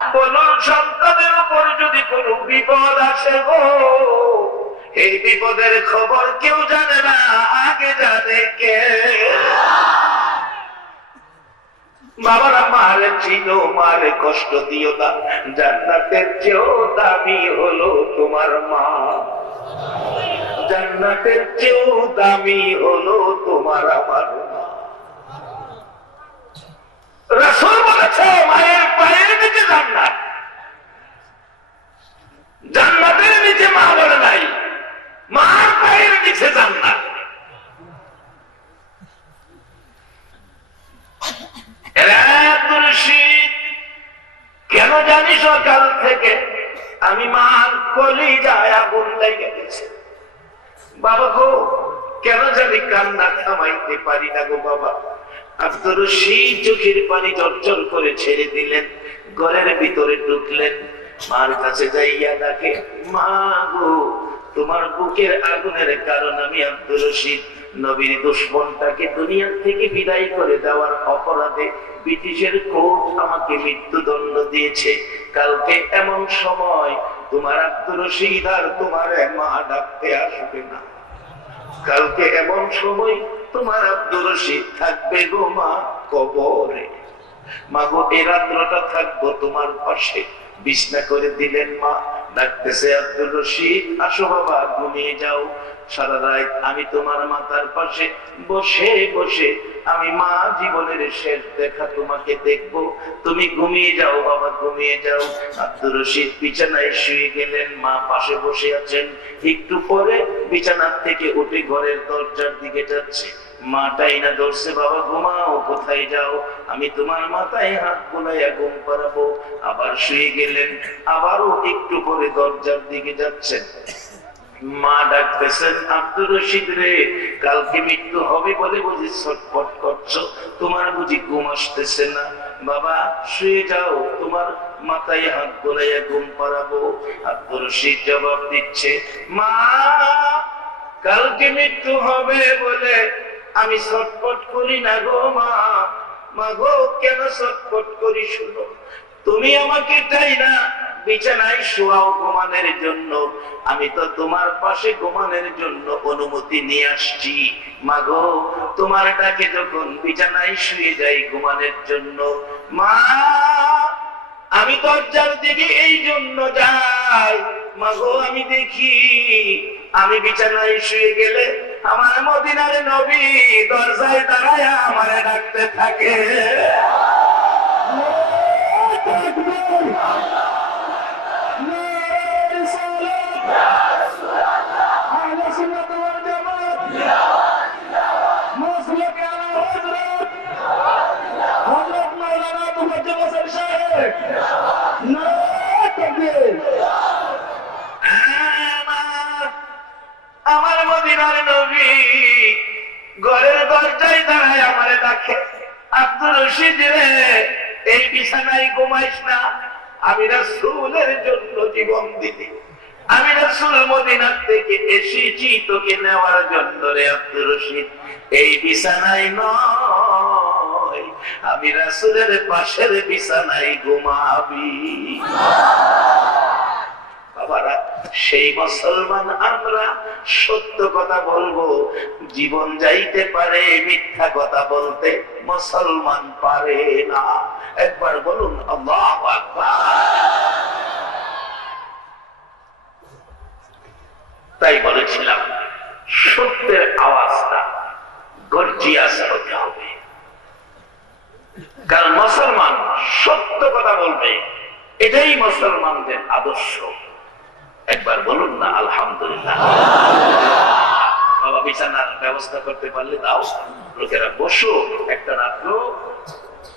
কোন সন্তানের উপর যদি কোনো বিপদ আসে গো, এই বিপদের খবর কেউ জানে না, আগে জানে কে? বাবারা, মারে চিনো, মারে কষ্ট দিও না, জান্নাতের চেয়েও দামি হলো তোমার মা, জান্নাতের চেয়েও দামি হলো তোমার আমার মা। রাসূল বলেছে মায়ের পায়ের নিচে জান্নাত, জান্নাতের নিচে মা বলে নাই, মার পায়ের নিচে জান্নাত। কেন জানি সকাল থেকে আমি মার কলিজায় আগুন লেগে গেছে। বাবা গো, কেন জানি কান্না থামাইতে পারি না গো বাবা। আব্দুর রশিদ চোখের পানি ঝরঝর করে ছেড়ে দিলেন, ঘরের ভিতরে ঢুকলেন, মার কাছে যাইয়া ডাকে, মা গো, তোমার বুকের আগুনের কারণ আমি আব্দুর রশিদ নবীর দুশমনটাকে দুনিয়া থেকে বিদায় করে দেওয়ার অপরাধে ব্রিটিশের কোর্ট আমাকে মৃত্যুদণ্ড দিয়েছে। কালকে এমন সময় তোমার আব্দুর রশিদ আর তোমার মা ডাকতে আসবে না, কালকে এমন সময় তোমার আব্দুর রশিদ থাকবে গো মা কবরে। মা গো, এই রাত্রটা থাকবো তোমার পাশে। বিছনা করে দিলেন মা, ডাকতেছে আব্দুর রশিদ, আসো বাবা, ঘুমিয়ে যাও। সারা রাত আমি তোমার মাথার পাশে বসে বসে আমি মা জীবনের শেষ দেখা তোমাকে দেখবো, তুমি ঘুমিয়ে যাও বাবা, ঘুমিয়ে যাও। আব্দুর রশিদ বিছানায় শুয়ে গেলেন, মা পাশে বসে আছেন। একটু পরে বিছানার থেকে উঠে ঘরের দরজার দিকে যাচ্ছে, মাটাই না ধরছে, বাবা ঘুমাও, কোথায় যাও, আমি তোমার মাথায় হাত বুলাইয়া ঘুম পাড়াবো। আবার শুয়ে গেলেন, আবারও একটু পরে দরজার দিকে যাচ্ছেন, মা ডাকতেছেন, আব্দুর রশিদ রে, কালকে মৃত্যু হবে বলে বুঝি ছটফট করছো, তোমার বুঝি ঘুম আসতেছে না? বাবা শুয়ে যাও, তোমার মাথায় হাত বোলাইয়া ঘুম পাড়াবো। আব্দুর রশিদ জবাব দিচ্ছে, মা কালকে মৃত্যু হবে বলে আমি ছটফট করি না গো মা। মা গো, কেন ছটফট করি শুনো, তুমি আমাকে তাই না বিছানায় শোয়াও ঘুমানোর জন্য, আমি তো তোমার পাশে ঘুমানোর জন্য অনুমতি নিয়ে আসছি। মাগো, তোমার ডাকে যখন বিছানায় শুয়ে যাই ঘুমানোর জন্য, মা আমি দরজার দিকে এই জন্য যাই, মাগো আমি দেখি আমি বিছানায় শুয়ে গেলে আমার মদিনার নবী দরজায় দাঁড়ায় আমারে ডাকতে থাকে। আমার মদিনার নবী ঘরের দরজায় দাঁড়ায় আমারে ডাকে, আব্দুর রশিদ রে, এই বিছানায় ঘুমাইস না, আমি রাসূলের জন্য জীবন দিলি, আমি রাসূল মদিনার থেকে এসেছি তোকে নেওয়ার জন্য রে আব্দুর রশিদ, এই বিছানায় নয়, আমি রাসূলের পাশের বিছানায় ঘুমাবি। বাবারা, সেই মুসলমান আমরা সত্য কথা বলবো, জীবন যাইতে পারে, মিথ্যা কথা বলতে মুসলমান পারে না। একবার বলুন আল্লাহু আকবার। তাই বলেছিলাম সত্যের আওয়াজটা গর্জিয়াস হতে হবে, কারণ মুসলমান সত্য কথা বলবে, এটাই মুসলমানদের আদর্শ। একবার বলুন না আলহামদুলিল্লাহ। বাবা বিছানার ব্যবস্থা করতে পারলে দাও, লোকেরা বসো একটা রাত্র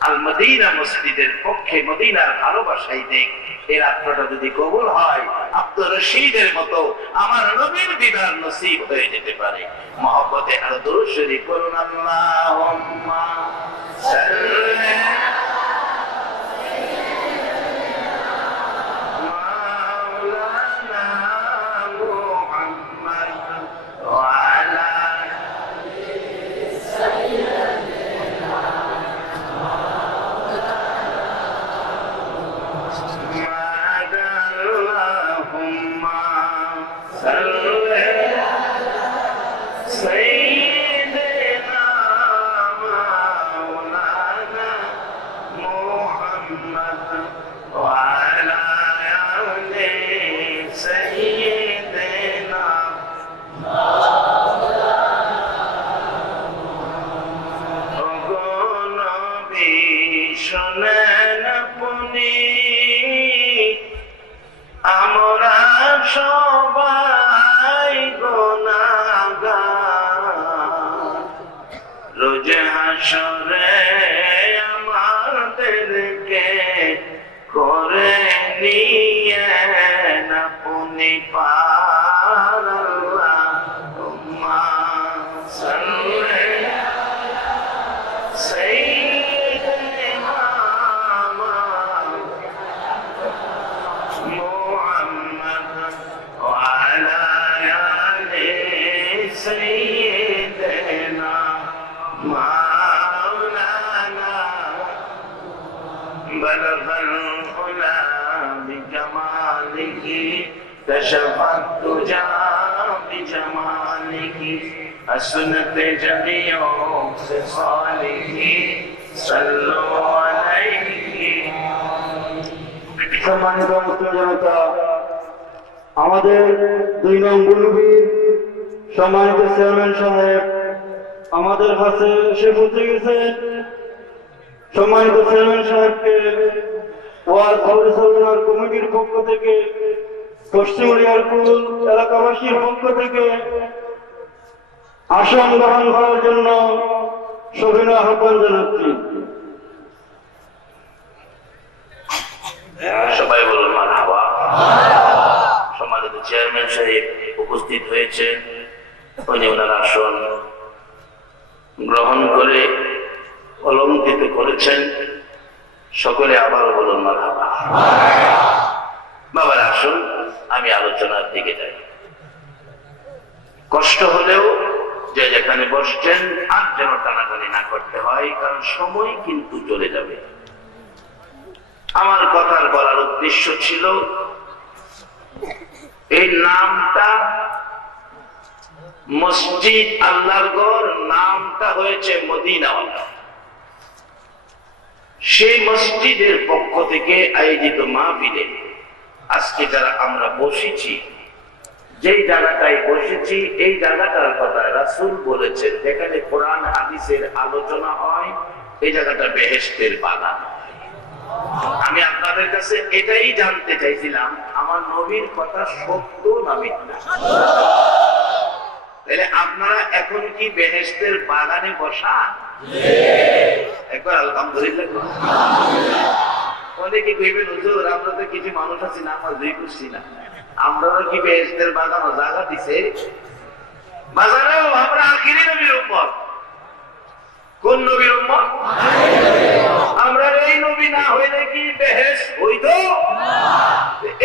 আল মদিনা মসজিদের পক্ষে, মদিনার ভালোবাসাই দেখ, এই রাত্রটা যদি কবুল হয় আব্দুর রশিদের মতো আমার নবীর দিদার নসিব হয়ে যেতে পারে। মহব্বতে আর দুরূদ শরীফ পড়ুন, আল্লাহুম্মা সাল্লি وعلى آل سيدنا নবী শোনেন আপনি আমরা সবাই গুনাহগার রোজ হাসরে আমাদেরকে করে নিয়ে আপনি পার আল্লাহুম্মা সাল্লি সাইয়্যিদিনা মুহাম্মদ ওয়া আলা আলি সাইয়্যিদিনা মাওলানা বালাগাল উলা বিজামালিহি كشفت تجا بجماله حسنت جميع خصاله صلوا عليه সম্মানিত মুসলিম জনতা, আমাদের 2 নং বুলুবীর সম্মানিত চেয়ারম্যান সাহেব আমাদের কাছে এসে পৌঁছে গেছেন। সম্মানিত চেয়ারম্যান সাহেবকে ওয়ার্ড পরিচালনার কমিটির পক্ষ থেকে, পশ্চিম রিয়ারপুর এলাকাবাসীর পক্ষ থেকে আসন গ্রহণ করার জন্য সবিনয় আহ্বান জানাচ্ছি। সবাই বলুন মারহাবা। সম্মানিত চেয়ারম্যান সাহেব উপস্থিত হয়েছেন, উনি ওনার আসন গ্রহণ করে অলঙ্কৃত করেছেন। সকলে আবারও বলুন মারহাবা। বাবার আসুন, আমি আলোচনার দিকে যাই। কষ্ট হলেও যে যেখানে বসছেন আর যেন টানাটানি না করতে হয়, কারণ সময় কিন্তু চলে যাবে। আমার কথার বলার উদ্দেশ্য ছিল এই নামটা মসজিদ আল্লাহর ঘর, নামটা হয়েছে মদিনাওয়ালা। সেই মসজিদের পক্ষ থেকে আয়োজিত মাহফিলে আজকে যারা আমরা বসেছি, যেই জায়গাটায় বসেছি, এই জায়গাটার কথা রাসূল বলেছেন, যেখানে কোরআন হাদিসের আলোচনা হয়, এই জায়গাটা বেহেশতের বাগান। আমি আপনাদের কাছে এটাই জানতে চাইছিলাম, আমার নবীর কথা সত্য না মিথ্যা? তাহলে আপনারা এখন কি বেহেশতের বাগানে বসা? একবার আলহামদুলিল্লাহ। অনেকে কইবেন হুজুর, আমরা তো কিছু মানুষ আছি না, আমরা দুই করছি না, আমরা কি বেহেশতের বাগানও জায়গা দিছে? বাজারেও আমরা আখিরি নবীর উম্মত। কোন নবীর উম্মত? আমরা এই নবী না হইলে কি বেহেশত হইতো?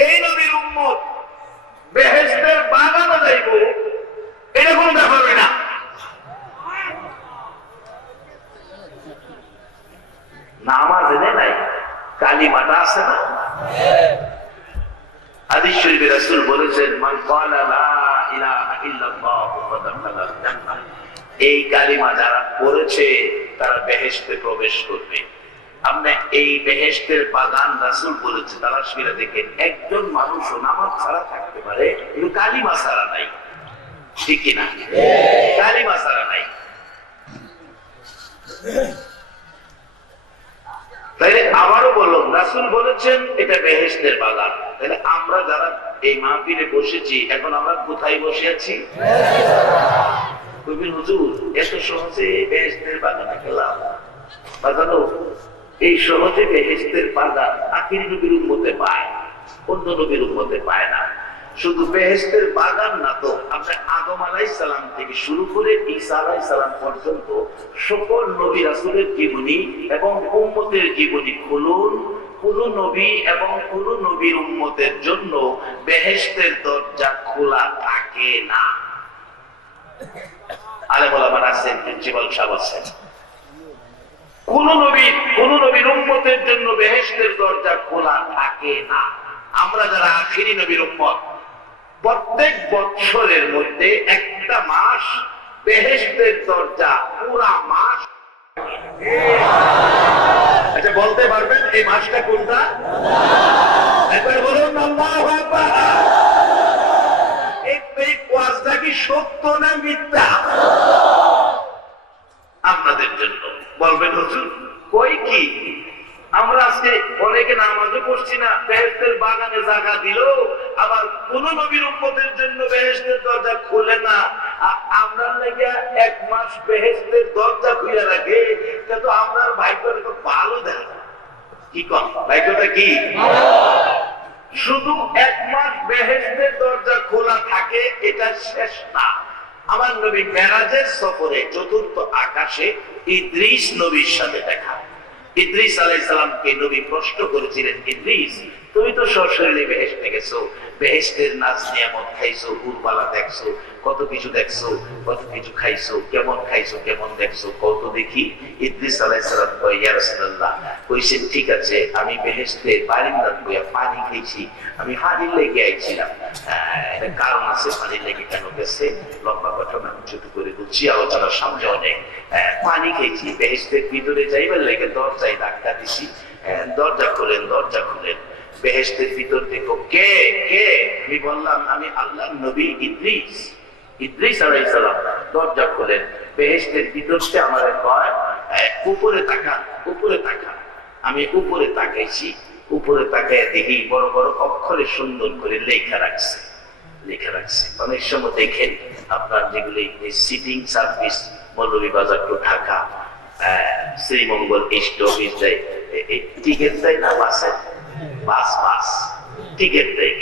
এই নবীর উম্মত বেহেশতের বাগানে যাইব, এটা কোন ব্যাপার না। নামাজ এনে নাই, কালিমাটা আছে না? হাদিস শরীফে রাসূল বলেছেন, মান ক্বালা লা ইলাহা ইল্লাল্লাহু ফাদাখালাল জান্নাহ। এই কালিমা যারা পড়েছে তারা বেহেশতে প্রবেশ করবে। আপনি এই বেহেশতের বাগান রাসূল বলেছে, তালাশিরা দেখেন, একজন মানুষও নামাজ ছাড়া থাকতে পারে, কিন্তু কালিমা ছাড়া নাই। ঠিক কি না? কালিমা ছাড়া নাই। তাইলে আবারও বললাম, রাসূল বলেছেন এটা বেহেশতের বাগান। তাহলে আমরা যারা এই মাহফিলে বসেছি, এখন আমরা কোথায় বসে আছি? কবির হুজুর, এত সহজে বেহেশতের বাগানে গেলাম। বাজানো এই সহজে বেহেশতের বাগান আখিরি নবীর উম্মতে পায়, অন্য নবীর উম্মতে পায় না। শুধু বেহেশতের বাগান না তো, আমরা আদম আলাইহিস সালাম থেকে শুরু করে ঈসা আলাইহিস সালাম পর্যন্ত সকল নবী রাসূলের জীবনী এবং উম্মতের জীবনী খুলুন, কোন নবী এবং কোন নবীর উম্মতের জন্য বেহেশতের দরজা খোলা থাকে না। আলেম ওলামারা আছেন, প্রিন্সিপাল সাহেব আছেন, কোন নবীর উম্মতের জন্য বেহেশতের দরজা খোলা থাকে না। আমরা যারা আখিরি নবীর উম্মত, প্রত্যেক বছরের মধ্যে একটা মাস বেহেশতের দরজা পুরা মাস। আচ্ছা বলতে পারবেন এই মাসটা কোনটা? একবার বলুন আল্লাহু আকবার। এই ওয়াজটা কি সত্য না মিথ্যা? আপনাদের জন্য বলবেন হুজুর কই কি আমরা আজকে অনেকে নামাজও পড়ছি না, বেহেশতের বাগানে জায়গা দিল, আবার কোন নবীর উম্মতের জন্য বেহেশতের দরজা খুলে না। আমরা লেগে এক মাস বেহেশতের দরজা খুলে রাখে, কিন্তু আমরা ভাগ্যটা তো ভালো দেয়। কি কম ভাগ্যটা কি? শুধু এক মাস বেহেশতের দরজা খোলা থাকে এটা শেষ না। আমার নবী মেরাজের সফরে চতুর্থ আকাশে ইদ্রিস নবীর সাথে দেখা। ইদ্রিস আলাইহিস সালামকে নবী প্রশ্ন করেছিলেন, ইদ্রিস তুমি তো সশরীরে বেহেশতে গেছো, বেহেশতের নাজ নিয়ামত খাইছো, উরবালা দেখছো, কত কিছু দেখছো, কত কিছু খাইছো, কেমন খাইছো, কেমন দেখছো, কত দেখি। ইদ্রিস আলাইহিস সালাম কয় ইয়া রাসূলুল্লাহ, কইছেন ঠিক আছে আমি বেহেশতের বারিন্দাত বইয়া পানি খাইছি, আমি পানির লেগে আইছিলাম। এটা কারণ আছে পানির লেগে কেন গেছে, লম্বা ঘটনা ছোট করে বলছি, আলোচনার সামনে অনেক। পানি খেয়েছি, বেহেশতের ভিতরে যাইবার লেগে দরজায় ধাক্কা দিছি, দরজা খুলেন, দরজা খুলেন। বেহেশতের ভিতর দেখো কে কে, আমি বললাম আমি আল্লাহর নবী ইদ্রিস। ইদ্রিস আলাইহিস সালাম দরজা খুলেন, বেহেশতের ভিতর থেকে আমার কয় উপরে তাকান, উপরে তাকান। আমি উপরে তাকাইছি, উপরে তাকায় দেখি বড় বড় অক্ষরে সুন্দর করে লেখা রাখছে, লেখা রাখছে। অনেক সময় দেখেন আপনার যেগুলি sitting service Moulvibazar to Dhaka, Sreemangal east office দেয়, টিকিট দেয় না বাসে, বাস বাস টিকিট দেয়।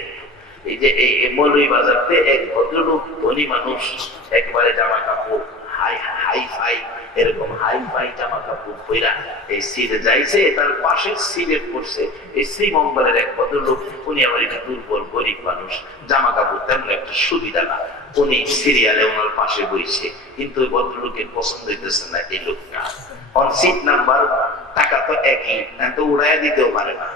এই যে এই মৌলভীবাজারতে এক ভদ্রলোক ধনী মানুষ, একবারে জামা কাপড় হাই হাই ফাই, এরকম হাই ফাই জামা কাপড় পইরা এই সিটে যাইছে, তার পাশের সিটে পড়ছে এই শ্রীমঙ্গলের এক ভদ্রলোক। উনি আমার একটু দুর্বল গরিব মানুষ, জামা কাপড় তেমন একটা সুবিধা না, উনি সিরিয়ালে ওনার পাশে বইছে, কিন্তু ওই ভদ্রলোকের পছন্দ হইতেছে না এই লোকটা। অন সিট নাম্বার টাকা তো একই, তো উড়াইয়া দিতেও পারে না।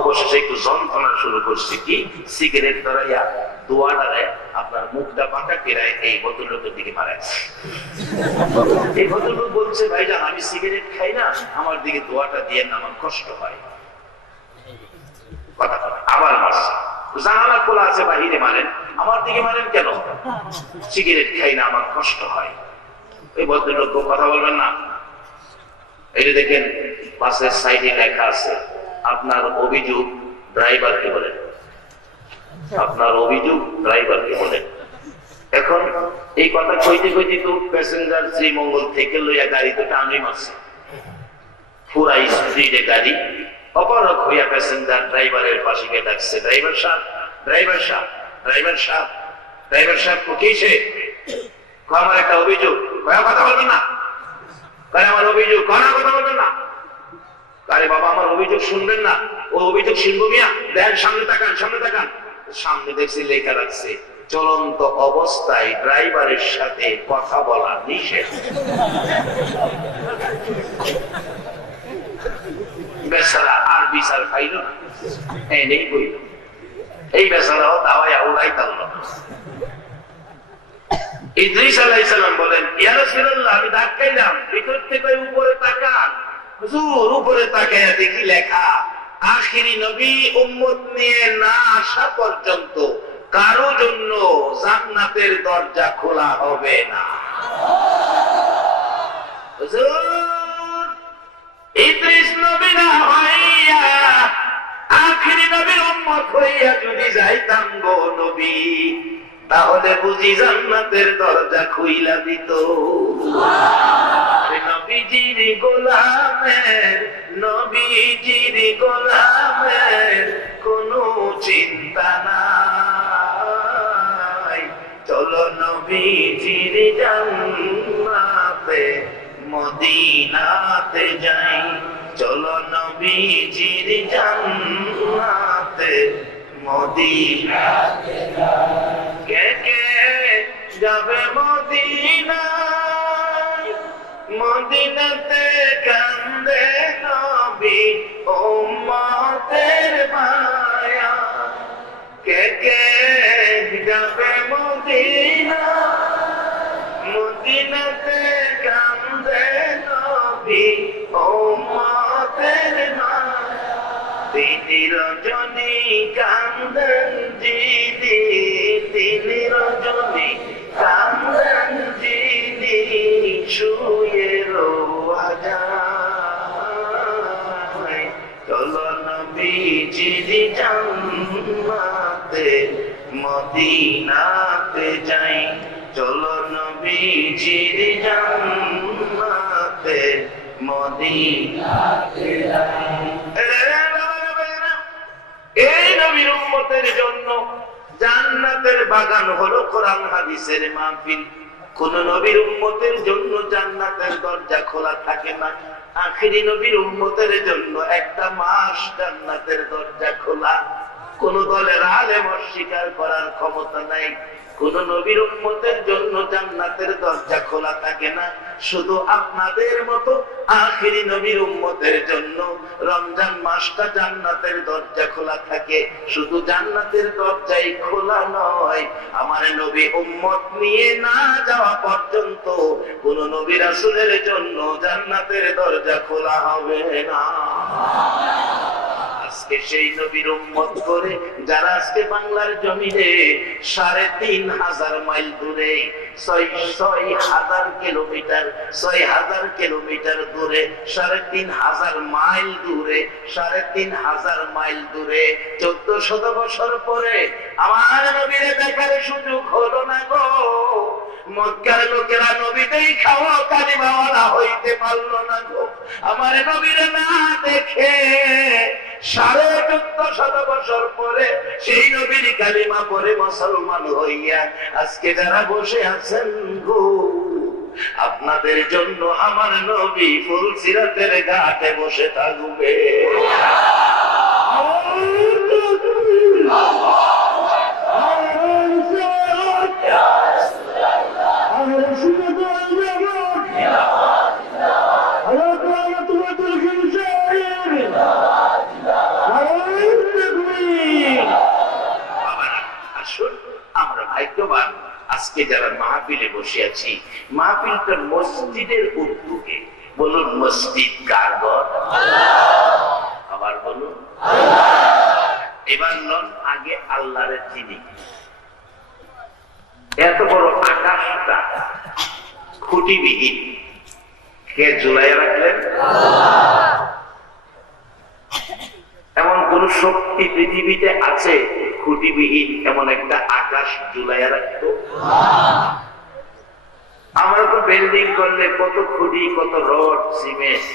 অবশেষে একটু যন্ত্রণা শুরু করছে, কি সিগারেট ধরাইয়া দোয়াটারে আপনার মুখটা পাকা কেরায় এই ভদ্রলোকের দিকে মারাইছে। এই ভদ্রলোক বলছে ভাইজান আমি সিগারেট খাই না, আমার দিকে দোয়াটা দিয়ে না, আমার কষ্ট হয়। কথা আবার মারছে, জানালা খোলা আছে বাহিরে মারেন, আমার দিকে মারেন কেন? সিগারেট খাই না, আমার কষ্ট হয়। এই ভদ্রলোক কথা বলবেন না। এই যে দেখেন বাসের সাইডে লেখা আছে আপনার অভিযোগ ড্রাইভারকে বলেন, আপনার অভিযোগ ড্রাইভারকে বলেন। এখন এই কথা কইতে কইতে তো প্যাসেঞ্জার শ্রীমঙ্গল থেকে লইয়া গাড়ি তো টানি মারছে, পুরা স্পিডে গাড়ি। অপরক হইয়া প্যাসেঞ্জার ড্রাইভারের পাশে গিয়ে ডাকছে, ড্রাইভার সাহেব, ড্রাইভার সাহেব, ড্রাইভার সাহেব, ড্রাইভার সাহেব কিসে? আমার একটা অভিযোগ। কথা বলবেন না, আমার অভিযোগ, কথা বলবেন না। আরে বাবা আমার অভিযোগ শুনবেন না, ও অভিযোগ শুনবো মিয়া, দেখেন সামনে তাকান, সামনে তাকান। সামনে দেখছি লেখা রাখছে চলন্ত অবস্থায় ড্রাইভারের সাথে কথা বলা নিষেধ। বেচারা আর বিচার খাইল না, এনেই বইল। এই বেচারাও দাওয়ায় উড়াই তাল। ইদ্রিস আলাইহিস সালাম বলেন ইয়া রাসূলুল্লাহ আমি ধাক্কাইলাম, ভিতর থেকে উপরে তাকান। হুজুর উপরে তাকায়া দেখি লেখা আখিরি নবী উম্মত নিয়ে না আসা পর্যন্ত কারো জন্য জান্নাতের দরজা খোলা হবে না। হুজুর ইদ্রিস নবী না হইয়া আখিরি নবীর উম্মত হইয়া যদি যাইতাম গো নবী, তাহলে বুঝি জান্নাতের দরজা খুইলা দিত। নবীজির গোলামের, নবীজির গোলামের কোনো চিন্তা নাই। চলো নবীজির জান্নাতে মদিনাতে যাই, চলো নবীজির জান্নাতে মদিনাতে যাই। কে কে যাবে মদিনায়, মদিনাতে কান্দে নবী উম্মতের মায়া। কে কে যাবে মদিনায়, মদিনাতে কান্দে নবী উম্মতের তিনি রজনী কান্দন যিনি, তিনি রজনী কান্দন যিনি, শুয়ে রোয়া যায়। চলো নবীজির জান্নাতে মদিনাতে যাই, চলো নবীজির জান্নাতে মদিনাতে যাই। এই নবীর উম্মতের জন্য জান্নাতের বাগান হলো কোরআন হাদিসের মাহফিল। কোন নবীর উম্মতের জন্য জান্নাতের দরজা খোলা থাকে না, আখিরি নবীর উম্মতের জন্য একটা মাস জান্নাতের দরজা খোলা। কোন দলের আলেম অস্বীকার করার ক্ষমতা নাই। কোন নবীর উম্মতের জন্য জান্নাতের দরজা খোলা থাকে না, শুধু আপনাদের মতো আখিরি নবীর উম্মতের জন্য রমজান মাসটা জান্নাতের দরজা খোলা থাকে। শুধু জান্নাতের দরজাই খোলা নয়, আমার নবী উম্মত নিয়ে না যাওয়া পর্যন্ত কোন নবী রাসূলের জন্য জান্নাতের দরজা খোলা হবে না। আজকে সেই নবীর উম্মত করে যারা আজকে বাংলার জমিনে ৩,৫০০ মাইল দূরে, ৬,০০০ কিলোমিটার, ৬,০০০ কিলোমিটার দূরে, ৩,৫০০ মাইল দূরে, ৩,৫০০ মাইল দূরে ১৪০০ বছর পরে আমার নবীরে দেখার সুযোগ হলো না গো। মক্কার লোকেরা নবীতেই খাওয়া কালিমাওয়ালা হইতে পারলো না গো। আমার নবীরে না দেখে ১৪৫০ বছর পরে সেই নবীর কালিমা পরে মুসলমান হইয়া আজকে যারা বসে আছেন গো, আপনাদের জন্য আমার নবী ফুলসিরাতের ঘাটে বসে থাকবে। আজকে যারা মাহফিলে বসে আছি, মাহফিলটা মসজিদের উদ্যোগে। বলুন মসজিদ কার ঘর? আবার বলুন। এবার নন আগে আল্লাহরে চিনি। এত বড় আকাশটা খুঁটিবিহীন কে ঝুলাইয়া রাখলেন? এমন কোন শক্তি পৃথিবীতে আছে খুঁটিবিহীন এমন একটা আকাশ ঝুলাইয়া রাখতো? আমরা তো বিল্ডিং করলে কত খুঁটি, কত রড, সিমেন্ট,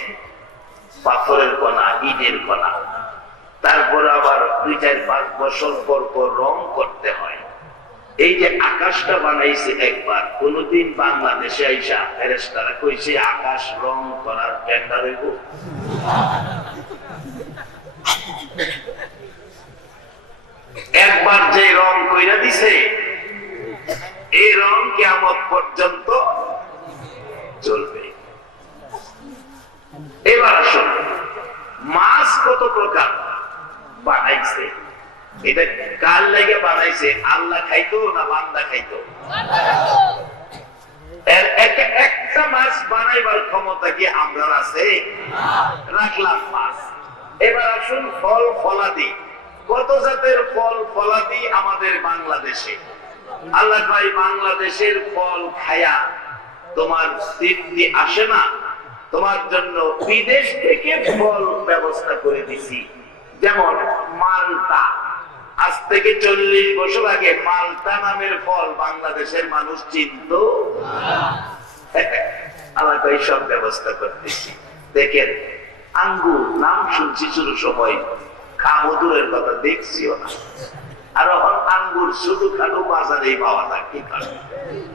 পাথরের কণা, ইটের কণা, তারপর আবার ২-৪-৫ বছর পর পর রং করতে হয়। এই যে আকাশটা বানাইছে একবার, কোনদিন বাংলাদেশে আইসা ফেরেশতারা কইছে আকাশ রং করার টেন্ডার হইব? একবার যে রং কইরা দিছে, এই রং কিয়ামত পর্যন্ত চলবে। এবার আসুন, মাছ কত প্রকার বানাইছে, এটা কার লাগে বানাইছে? আল্লাহ খাইতো না বান্দা খাইতো? এর একটা মাছ বানাইবার ক্ষমতা কি আমরা আছে? রাখলাম মাছ। এবার আসুন ফল ফলাদি, কত জাতের ফল ফলাদি আমাদের বাংলাদেশে। আল্লাহ ভাই বাংলাদেশের ফল খায়া তোমার তৃপ্তি আসে না, তোমার জন্য বিদেশ থেকে ফল ব্যবস্থা করে দিছি। যেমন মালটা, আজ থেকে ৪০ বছর আগে মালটা নামের ফল বাংলাদেশের মানুষ চিনত? আল্লাহ ভাই সব ব্যবস্থা করতেছি। দেখেন আঙ্গুর নাম শুনছি শুরু সময়, খামদুরের কথা দেখছিও না, আর এখন আঙ্গুর শুধু খাটো বাজারেই পাওয়া যায়। কি করে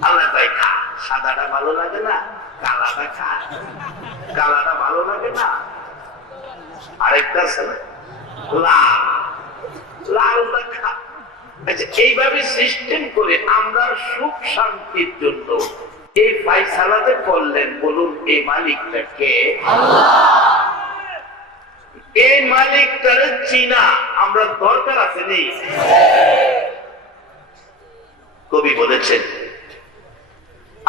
আল্লাহ তাই খা, সাদাটা ভালো লাগে না, কালাটা খা, কালাটা ভালো লাগে না, আরেকটা আছে না লাল, লালটা খা। আচ্ছা, এইভাবে সিস্টেম করে আমরা সুখ শান্তির জন্য এই ফায়সালাতে করলেন। বলুন এই মালিকটা কে? এই মালিকটারে চিনা আমরা দরকার আছে নেই? কবি বলেছেন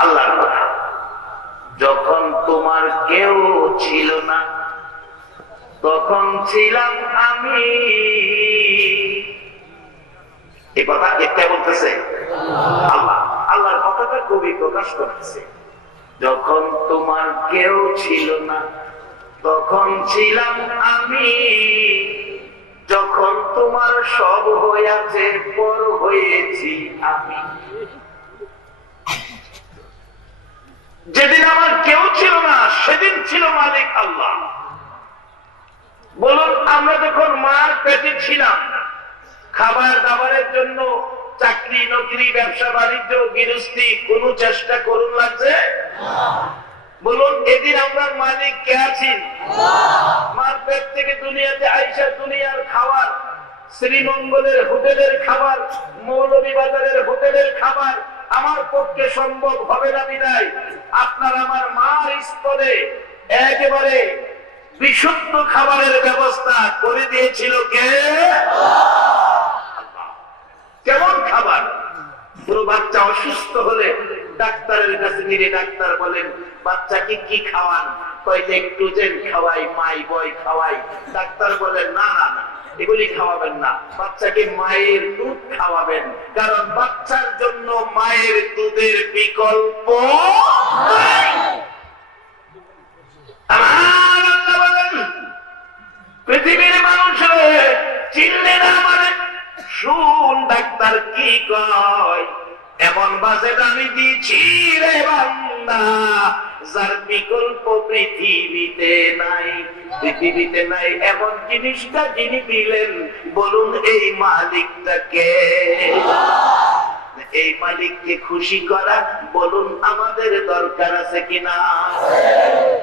আল্লাহর কথা, যখন তোমার কেউ ছিল না তখন ছিলাম আমি। এই কথা কে বলতেছে? আল্লাহ। আল্লাহর কথাটা কবি প্রকাশ করতেছে, যখন তোমার কেউ ছিল না তখন ছিলাম আমি, যখন তোমার সব হয়েছে পর হয়েছি আমি। যেদিন আমার কেউ ছিল না সেদিন ছিল মালিক আল্লাহ। বলুন, আমরা যখন মার পেটে ছিলাম, খাবার দাবারের জন্য চাকরি নকরি ব্যবসা বাণিজ্য গৃহস্থী কোন চেষ্টা করুন লাগছে? বলুন, এদিন আমরা মালিক কে আছেন? মার পেট থেকে দুনিয়াতে আইসা দুনিয়ার খাবার, শ্রীমঙ্গলের হোটেলের খাবার, মৌলভীবাজারের হোটেলের খাবার আমার পক্ষে সম্ভব হবে না বিদায় আপনার আমার মার স্তরে একেবারে বিশুদ্ধ খাবারের ব্যবস্থা করে দিয়েছিল কে? কেমন খাবার? পুরো বাচ্চা অসুস্থ হলে ডাক্তারের কাছে নিয়ে ডাক্তার বলেন, বাচ্চাকে কি খাওয়ান? কইলে একটু যেন খাওয়াই, মাই বই খাওয়াই। ডাক্তার বলেন, না না না, এগুলি খাওয়াবেন না, বাচ্চাকে মায়ের দুধ খাওয়াবেন, কারণ বাচ্চার জন্য মায়ের দুধের বিকল্প নাই। আমার আল্লাহ বলেন, পৃথিবীর মানুষ চিনলে না মানে শুন ডাক্তার কি কয়, এমন বাজেট আমি দিয়েছি রে বান্দা, যার বিকল্প পৃথিবীতে নাই। পৃথিবীতে নাই এমন জিনিসটা যিনি দিলেন, বলুন এই মালিকটাকে। এই মালিককে খুশি করা বলুন আমাদের দরকার আছে কিনা?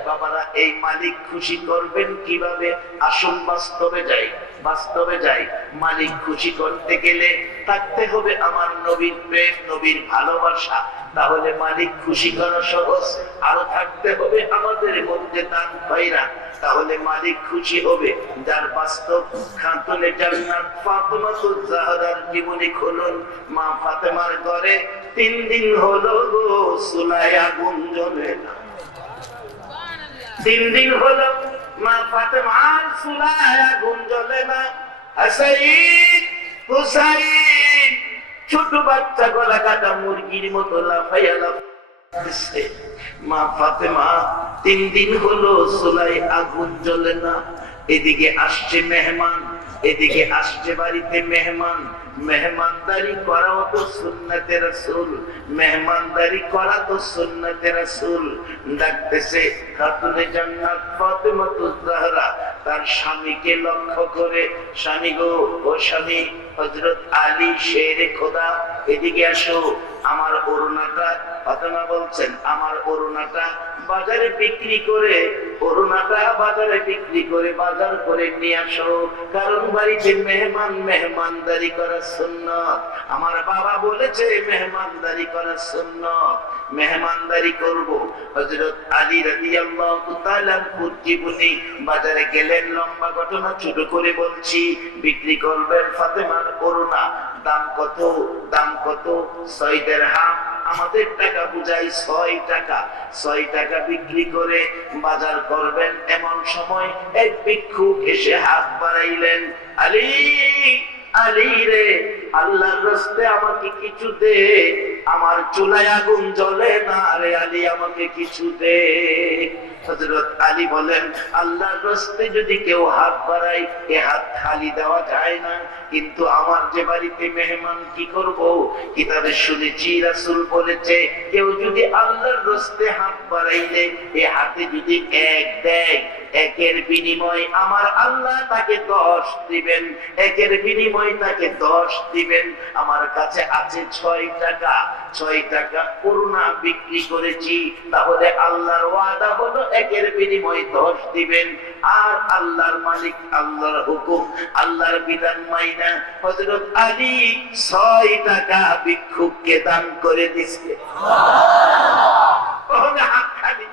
বাবারা, এই মালিক খুশি করবেন কিভাবে? আসুন বাস্তবে যাই, বাস্তবে যাই। মালিক খুশি করতে গেলে থাকতে হবে আমার নবীর প্রেম, নবীর ভালোবাসা, তাহলে মালিক খুশি করা সহজ। আরো থাকতে হবে আমাদের মধ্যে দান খয়রাত, তাহলে মালিক খুশি হবে। যার বাস্তব খাতুনে জান্নাত ফাতেমাতুজ জাহরার জীবনী খুলুন। মা ফাতেমার ঘরে 3 দিন হলো গো চুলায় আগুন জ্বলে না। 3 দিন হলো মা ফাতেমার চুলায় আগুন জ্বলে না। হাসাইন হুসাইন ছোট বাচ্চা গলা কাটা মুরগির মতো লাফাইয়া লাফাইছে। মা ফাতেমা 3 দিন হলো চুলায় আগুন জ্বলে না। এদিকে আসছে মেহমান, এদিকে আসছে বাড়িতে মেহমান। মেহমানদারি করাও তো সুন্নতে রাসূল, মেহমানদারি করা তো সুন্নতে রাসূল। ডাকতেছে খাতুনে জান্নাত ফাতেমাতুজ জাহরা তার স্বামীকে লক্ষ্য করে, স্বামী গো, ও স্বামী, হযরত আলী শেরে খোদা এদিকে আসো। আমার ওড়নাটা, ফাতেমা বলছেন, আমার ওড়নাটা বাজারে বিক্রি করে, ওড়নাটা বাজারে বিক্রি করে বাজার করে নিয়ে আসো, কারণ বাড়িতে মেহমান, মেহমানদারি করা সুন্নাত। আমার বাবা বলেছে মেহমানদারি করা সুন্নাত, মেহমানদারি করব। হযরত আলী রাদিয়াল্লাহু তাআলা জীবনী বাজারে গেলেন, লম্বা ঘটনা ছোট করে বলছি। বিক্রি করবেন ফাতেমার ওড়না, দাম কত? দাম কত? 6 দিরহাম। আমাদের টাকা বুঝাই 6 টাকা। 6 টাকা বিক্রি করে বাজার করবেন। এমন সময় এক ভিক্ষুক এসে হাত বাড়াইলেন, আলী, আলী রে, আল্লাহর রাস্তায় আমাকে কিছু দে, আমার চুলায় আগুন জ্বলে না রে আলী, আমাকে কিছু দে। হযরত আলী বলেন, আল্লাহর রাস্তায় যদি কেউ হাত বাড়ায়, এ হাত খালি দেওয়া যায় না, কিন্তু আমার যে বাড়িতে মেহমান কি করব? কিতাবে শুনেছি রাসূল বলেছে, কেউ যদি আল্লাহর রাস্তায় হাত বাড়াইলে এ হাতে যদি এক দেয়, একের বিনিময় আমার আল্লাহ তাকে 10 দিবেন, একের বিনিময় তাকে 10 দিবেন। আমার কাছে আছে 6 টাকা, 6 টাকা করুণা বিক্রি করেছি, তাহলে আল্লাহর ওয়াদা হলো একের বিনিময় 10 দিবেন। আর আল্লাহর মালিক, আল্লাহর হুকুম, আল্লাহর বিধান মাইনা হযরত আলী 6 টাকা ভিক্ষুককে দান করে দিছে। ওখানে হাত খালি,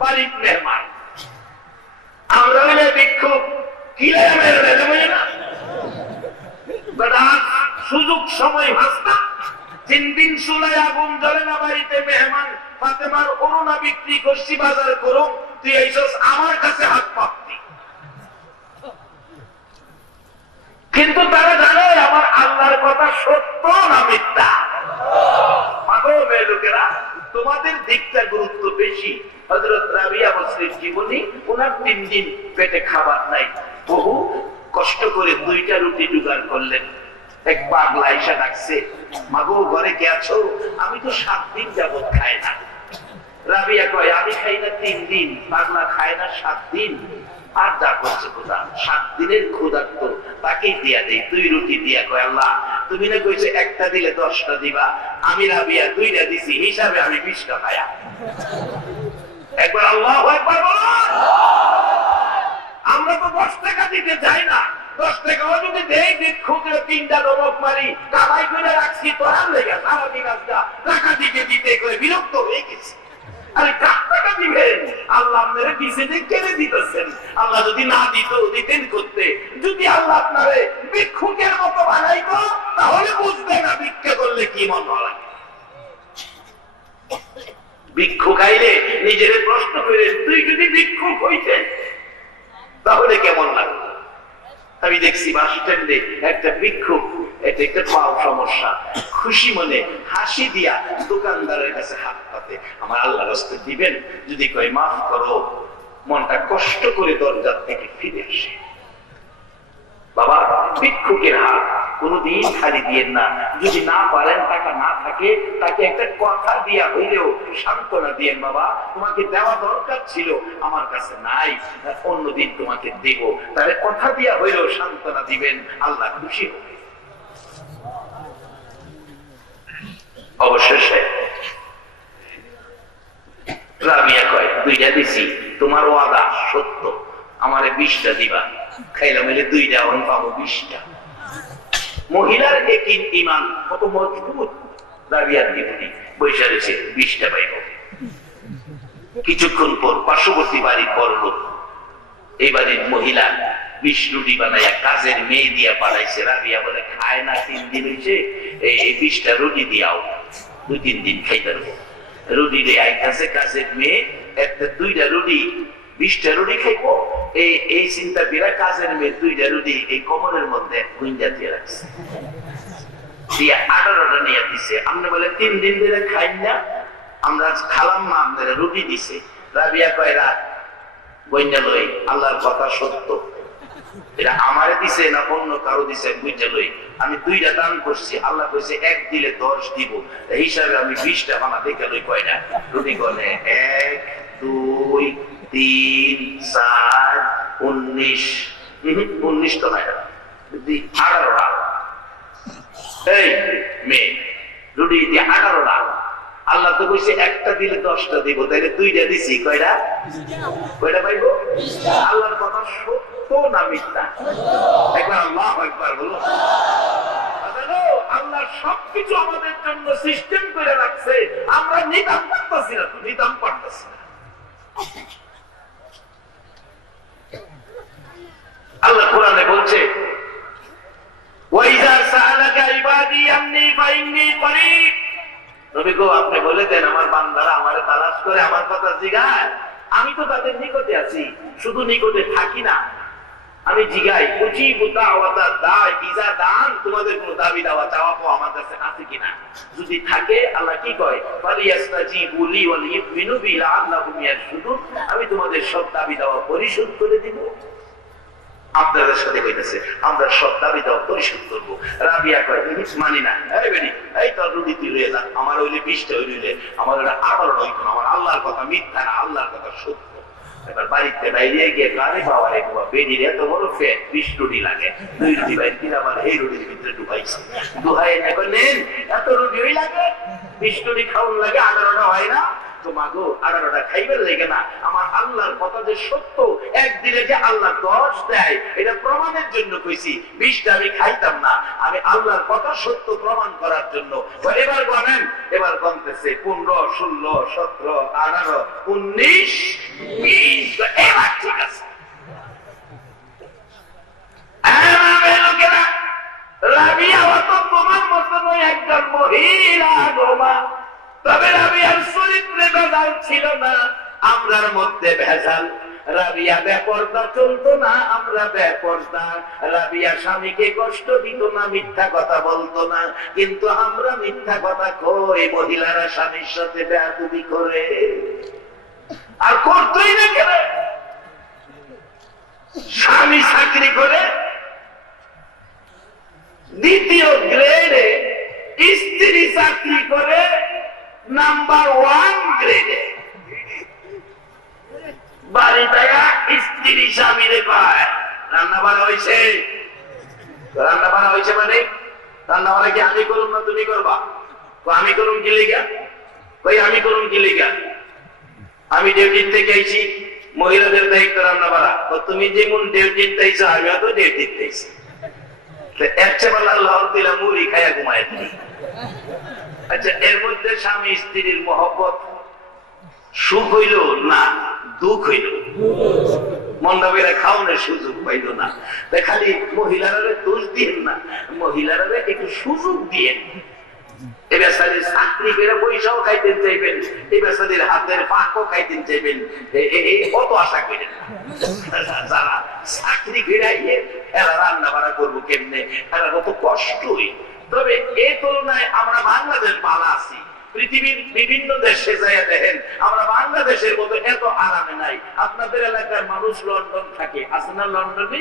বাড়ির মেহমান। আমরা হলে ভিক্ষুক কি সুযোগ সময় ভাসতাম। 3 দিন চুলায় আগুন জ্বলে না, বাড়িতে মেহমান। ফাতেমার ওড়না বিক্রি করছি, বাজার করুন, তুই এইসব আমার কাছে হাত পাবি। সত্য না মিথ্যা? মাগো মেয়ে লোকেরা, তোমাদের দিকটা গুরুত্ব বেশি। হযরত রাবিয়া বসরির জীবনী, ওনার 3 দিন পেটে খাবার নাই, বহু কষ্ট করে 2টা রুটি জোগাড় করলেন। এক পাগলা এসে ডাকছে, মাগো ঘরে কে আছো? আমি তো 7 দিন যাবত খাই না। রাবিয়া কয়, আমি খাই না 3 দিন, পাগলা খায় না 7 দিন। আর যা করছে খোদা, 7 দিনের ক্ষুধার্ত তাকেই দিয়া দেই। 2 রুটি দিয়া কয়, আল্লাহ তুমি না কইছো একটা দিলে 10টা দিবা, আমি রাবিয়া 2টা দিছি, হিসাবে আমি 20টা খায়া। একবার আল্লাহু আকবার বলো। আমরা তো 10 টাকা দিতে চাই না, 10 টাকাও যদি দেই ভিক্ষুকের 3টা নমক মারি, কামাই করে রাখছি তোরার লেগে সারাদিন আজকা টাকা দিতে দিতে করে বিরক্ত হয়ে গেছি। আরে কার টাকা দিবেন? আল্লাহ আপনারে পিছনে কেড়ে দিতেছেন। আল্লাহ যদি না দিত, দিতেন করতে। যদি আল্লাহ আপনারে ভিক্ষুকের মতো বানাইতো, তাহলে বুঝবে না ভিক্ষা করলে কি মন ভালো লাগে। ভিক্ষুক আইলে নিজের প্রশ্ন করে, তুই যদি ভিক্ষুক হইতে তাহলে কেমন লাগতো? আমি দেখছি বাস স্ট্যান্ডে একটা ভিক্ষুক, এটা একটা পাও সমস্যা, খুশি মনে হাসি দিয়া দোকানদারের কাছে হাত পাতে, আমার আল্লাহর রাস্তায় দিবেন? যদি কয় মাফ করো, মনটা কষ্ট করে দরজার থেকে ফিরে আসে। বাবা, ভিক্ষুকের হাত কোনদিন খালি দিয়েন না। যদি না পারেন, টাকা না থাকে, তাকে একটা কথা দিয়া হইলেও সান্ত্বনা দিয়েন, বাবা তোমাকে দেওয়া দরকার ছিল, আমার কাছে নাই, অন্যদিন তোমাকে দেব। তাহলে কথা দিয়া হইলেও সান্ত্বনা দিবেন, আল্লাহ খুশি হবে। অবশেষে রাবিয়া কয়, 2টা দিছি, তোমার ওয়াদা সত্য, আমারে 20টা দিবা। খাইলাম এলে 2টা, এখন পাবো 20টা। মহিলার একই ইমান কত মজবুত। রাবিয়ার জীবনী বৈশা রয়েছে, 20টা পাইব। কিছুক্ষণ পর পার্শ্ববর্তী বাড়ির বড় লোক, এই বাড়ির মহিলা 20 রুটি বানাইয়া কাজের মেয়ে দিয়া পাঠাইছে। রাবিয়া বলে, খায় না 3 দিন হয়েছে, এই 20টা রুটি দিয়াও, 2-3 দিন খাইতে পারবো। রুটি দিয়ে আইতাছে কাজের মেয়ে, একটা 2টা রুটি, 20টা রুটি খাইবো। এই চিন্তা বিরা কাজের মেয়ে 2টা রুটি এই কোমরের মধ্যে গুঞ্জা দিয়ে রাখছে, দিয়ে 18টা নিয়ে দিছে। আপনি বলে 3 দিন ধরে খাই না, আমরা খালাম না, আপনারা রুটি দিছে। রাবিয়া কয়, রাত গুঞ্জা লই, আল্লাহর কথা সত্য, এটা আমারে দিছে না অন্য কারো দিছে, গুঞ্জা লই। আমি 2টা দান করছি, আল্লাহ কইছে 1 দিলে 10 দিব, হিসাবে আমি 20টা বানা দেখে লই। কয়টা রুটি? কলে 1, 2, 3, 4, 19। 19 তো নাই, 18টা। এই মেয়ে রুটি দিয়ে 18টা। আল্লাহ তো কইছে একটা দিলে 10টা দিব, তাইলে 2টা দিছি, কয়টা? কয়টা পাইবো? আল্লাহর কথা সত্য না মিথ্যা? একবার আল্লাহু আকবার বলো। আল্লাহ সবকিছু আমাদের জন্য সিস্টেম করে রাখছে, আমরা নিতাম পারতাছি না, নিতাম পারতাছি না। আল্লাহ কোরআনে বলছে, ওয়াইজা সাআলাকা ইবাদি আন্নী ফাইন্নী করিব। নবী গো, আপনি বলে দেন আমার বান্দারা আমারে তালাশ করে আমার কথা জিগায়, আমি তো তাদের নিকটে আছি, শুধু নিকটে থাকি না, আমি জিগাই। উজিবু দাওয়াতা দাঈ ইযা দান, তোমাদের কোনো দাবি দাওয়া চাওয়া পাওয়া আমার কাছে আছে কিনা? যদি থাকে, আল্লাহ কি কয়, ফালিয়াস্তাজিবু লি ওয়া লিইউমিনু বি লাআল্লাহুম ইয়ারশুদুন, আমি তোমাদের সব দাবি দাওয়া পরিশোধ করে দিব। আপনাদের সাথে কইতেছে, আমরা সব দাবি দাওয়া পরিশোধ করবো। রাবিয়া কয়, মানি না। এই বেটি, এই তোর রুটি তুই লয়ে যা, আমার হইলে 20টা হইলে, আমার হইলে 18টা হইতো না। আমার আল্লাহর কথা মিথ্যা না, আল্লাহর কথা সত্য। এবার বাড়িতে বাইরে গিয়ে গাড়ি পাওয়া রে বাবা, বেডির এত বড় ফ্যাট, 20 রুটি লাগে, 2 রুটি বাইরে কিনা, আবার এই রুটির ভিতরে ঢুকাইছে, দুহাই নেন, এত রুটি ওই লাগে, 20 রুটি খাওয়ার লাগে, 18টা হয় না? তো মাগো, 18টা খাইবার লেগে না, আমার আল্লাহর কথা যে সত্য, 1 দিলে যে আল্লাহ 10 দেয়, এটা প্রমাণের জন্য কইছি। 20টা আমি খাইতাম না, আমি আল্লাহর কথা সত্য প্রমাণ করার জন্য। এবার গণেন, এবার গণতেছে 15, 16, 17, 18, 19, 20। এবার ঠিক আছে। রাবিয়া অত তোমার মতন একজন মহিলা গোমা, তবে রাবিয়ার চরিত্রে ভেজাল ছিল না, আমরার মধ্যে ভেজাল। রাবিয়া বেপরদা চলতো না, আমরা বেপরদা। রাবিয়া স্বামীকে কষ্ট দিত না, মিথ্যা কথা বলতো না, কিন্তু আমরা মিথ্যা কথা কই। মহিলারা স্বামীর সাথে বেয়াদবি করে, আর করতোই না কেন? স্বামী চাকরি করে দ্বিতীয় গ্রেডে, স্ত্রী চাকরি করে নাম্বার 1 গ্রেডে। বাড়ি থেকে স্ত্রী স্বামীরে পায় রান্না বাড়া হয়েছে, রান্না বাড়া হয়েছে মানে রান্না বাড়া কি আমি করুম না তুমি করবা? আমি করুম কি লিগা? ভাই আমি করুম কি লিগা? আমি ডিউটির থেকে আইছি, মহিলাদের দায়িত্ব রান্না বাড়া। তুমি যেমন ডিউটির দিয়েছো আমিও তো ডিউটির দিয়েছি। মুড়ি খাইয়া ঘুমায়। আচ্ছা, এর মধ্যে স্বামী স্ত্রীর মহব্বত সুখ হইল না দুঃখ হইল? মন্ডপেরা খাওয়ানোর সুযোগ পাইল না। খালি মহিলারা দোষ দিয়েন না, মহিলারা একটু সুযোগ দিয়ে চাকরি করে পয়সাও খাইতেন চাইবেন, এই বেচারির হাতের পাকও খাইতেন চাইবেন, কত আশা করেন। যারা চাকরি ফিরাইয়ে এরা রান্না বাড়া করবো কেমনে, এরা কত কষ্টই। তবে এই তুলনায় আমরা বাংলাদেশ ভালো আছি। পৃথিবীর বিভিন্ন দেশে যাইয়া দেখেন, আমরা বাংলাদেশের মতো এত আরামে নাই। আপনাদের এলাকার মানুষ লন্ডন থাকে, আছে না লন্ডনে?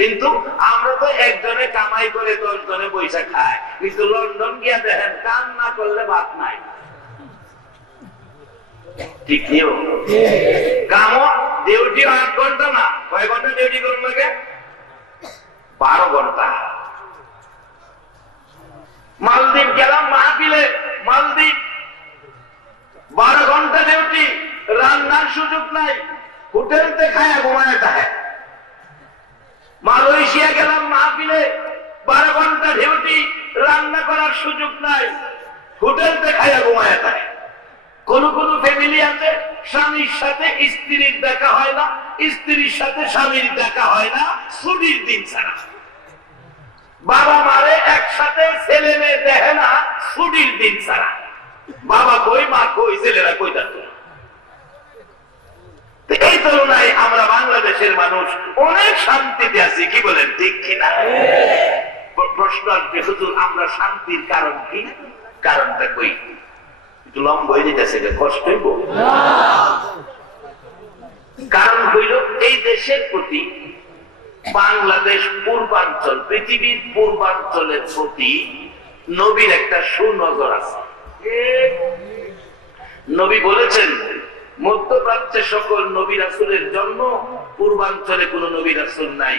কিন্তু আমরা তো একজনে কামাই করে 10 জনে পয়সা খায়। কিন্তু লন্ডন গিয়া দেখেন, কাম না করলে ভাত নাই। ঠিক নিও কামও ডিউটি 8 ঘন্টা না, কয় ঘন্টা ডিউটি করুন লাগে? 12 ঘন্টা। মালদ্বীপ গেলাম মাহফিলে, মালদ্বীপ 12 ঘন্টা ডিউটি, রান্নার সুযোগ নাই, হোটেলতে খায় ঘুমায় থাকে। মালয়েশিয়া গেলাম মাহফিলে, 12 ঘন্টা ডিউটি, রান্না করার সুযোগ নাই, হোটেলতে খায়া ঘুমায় থাকে। কোন কোন ফ্যামিলি আছে স্বামীর সাথে স্ত্রীর দেখা হয় না, স্ত্রীর সাথে স্বামীর দেখা হয় না ছুটির দিন ছাড়া। বাবা মারে একসাথে ছেলে মেয়ে দেখে না ছুটির দিন ছাড়া। বাবা কই, মা কই, ছেলেরা কই থাকতো। এই তুলনায় আমরা বাংলাদেশের মানুষ অনেক শান্তিতে আছি, কি বলেন ঠিক কিনা? প্রশ্ন আসবে, হুজুর আমরা শান্তির কারণ কি? কারণটা কই? একটু লম্বা হয়ে যেতেছে, কষ্ট হইব। কারণ হইল এই দেশের প্রতি, বাংলাদেশ পূর্বাঞ্চল, পৃথিবীর পূর্বাঞ্চলের প্রতি নবীর একটা সুনজর আছে। নবী বলেছেন, মধ্যপ্রাচ্যে সকল নবী রাসূলের জন্ম, পূর্বাঞ্চলে কোন নবী রাসূল নাই,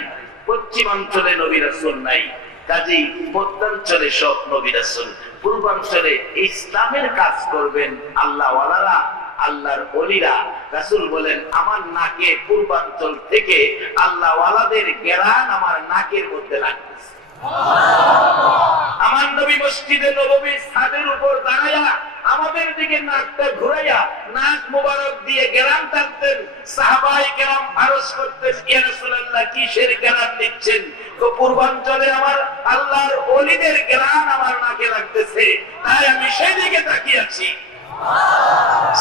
পশ্চিমাঞ্চলে নবী রাসূল নাই, কাজেই মধ্যাঞ্চলে সব নবী রাসূল। পূর্বাঞ্চলে ইসলামের কাজ করবেন আল্লাহ ওয়ালারা, আল্লাহর ওলিরা। রাসূল বলেন, আমার নাকে পূর্বাঞ্চল থেকে আল্লাহ ওয়ালাদের ঘেরান আমার নাকের মধ্যে লাগতেছে। আমার নবী মসজিদে নববীর ছাদের উপর দাঁড়ায়া আমাদের দিকে নাকটা ঘুরাইয়া নাক মোবারক দিয়ে ঘেরান টানতেন। সাহাবায়ে কেরাম আরজ করতেন, ইয়া রাসূলুল্লাহ কিসের ঘেরান দিচ্ছেন? তো পূর্বাঞ্চলে আমার আল্লাহর ওলিদের ঘেরান আমার নাকে লাগতেছে, তাই আমি সেই দিকে তাকিয়ে আছি।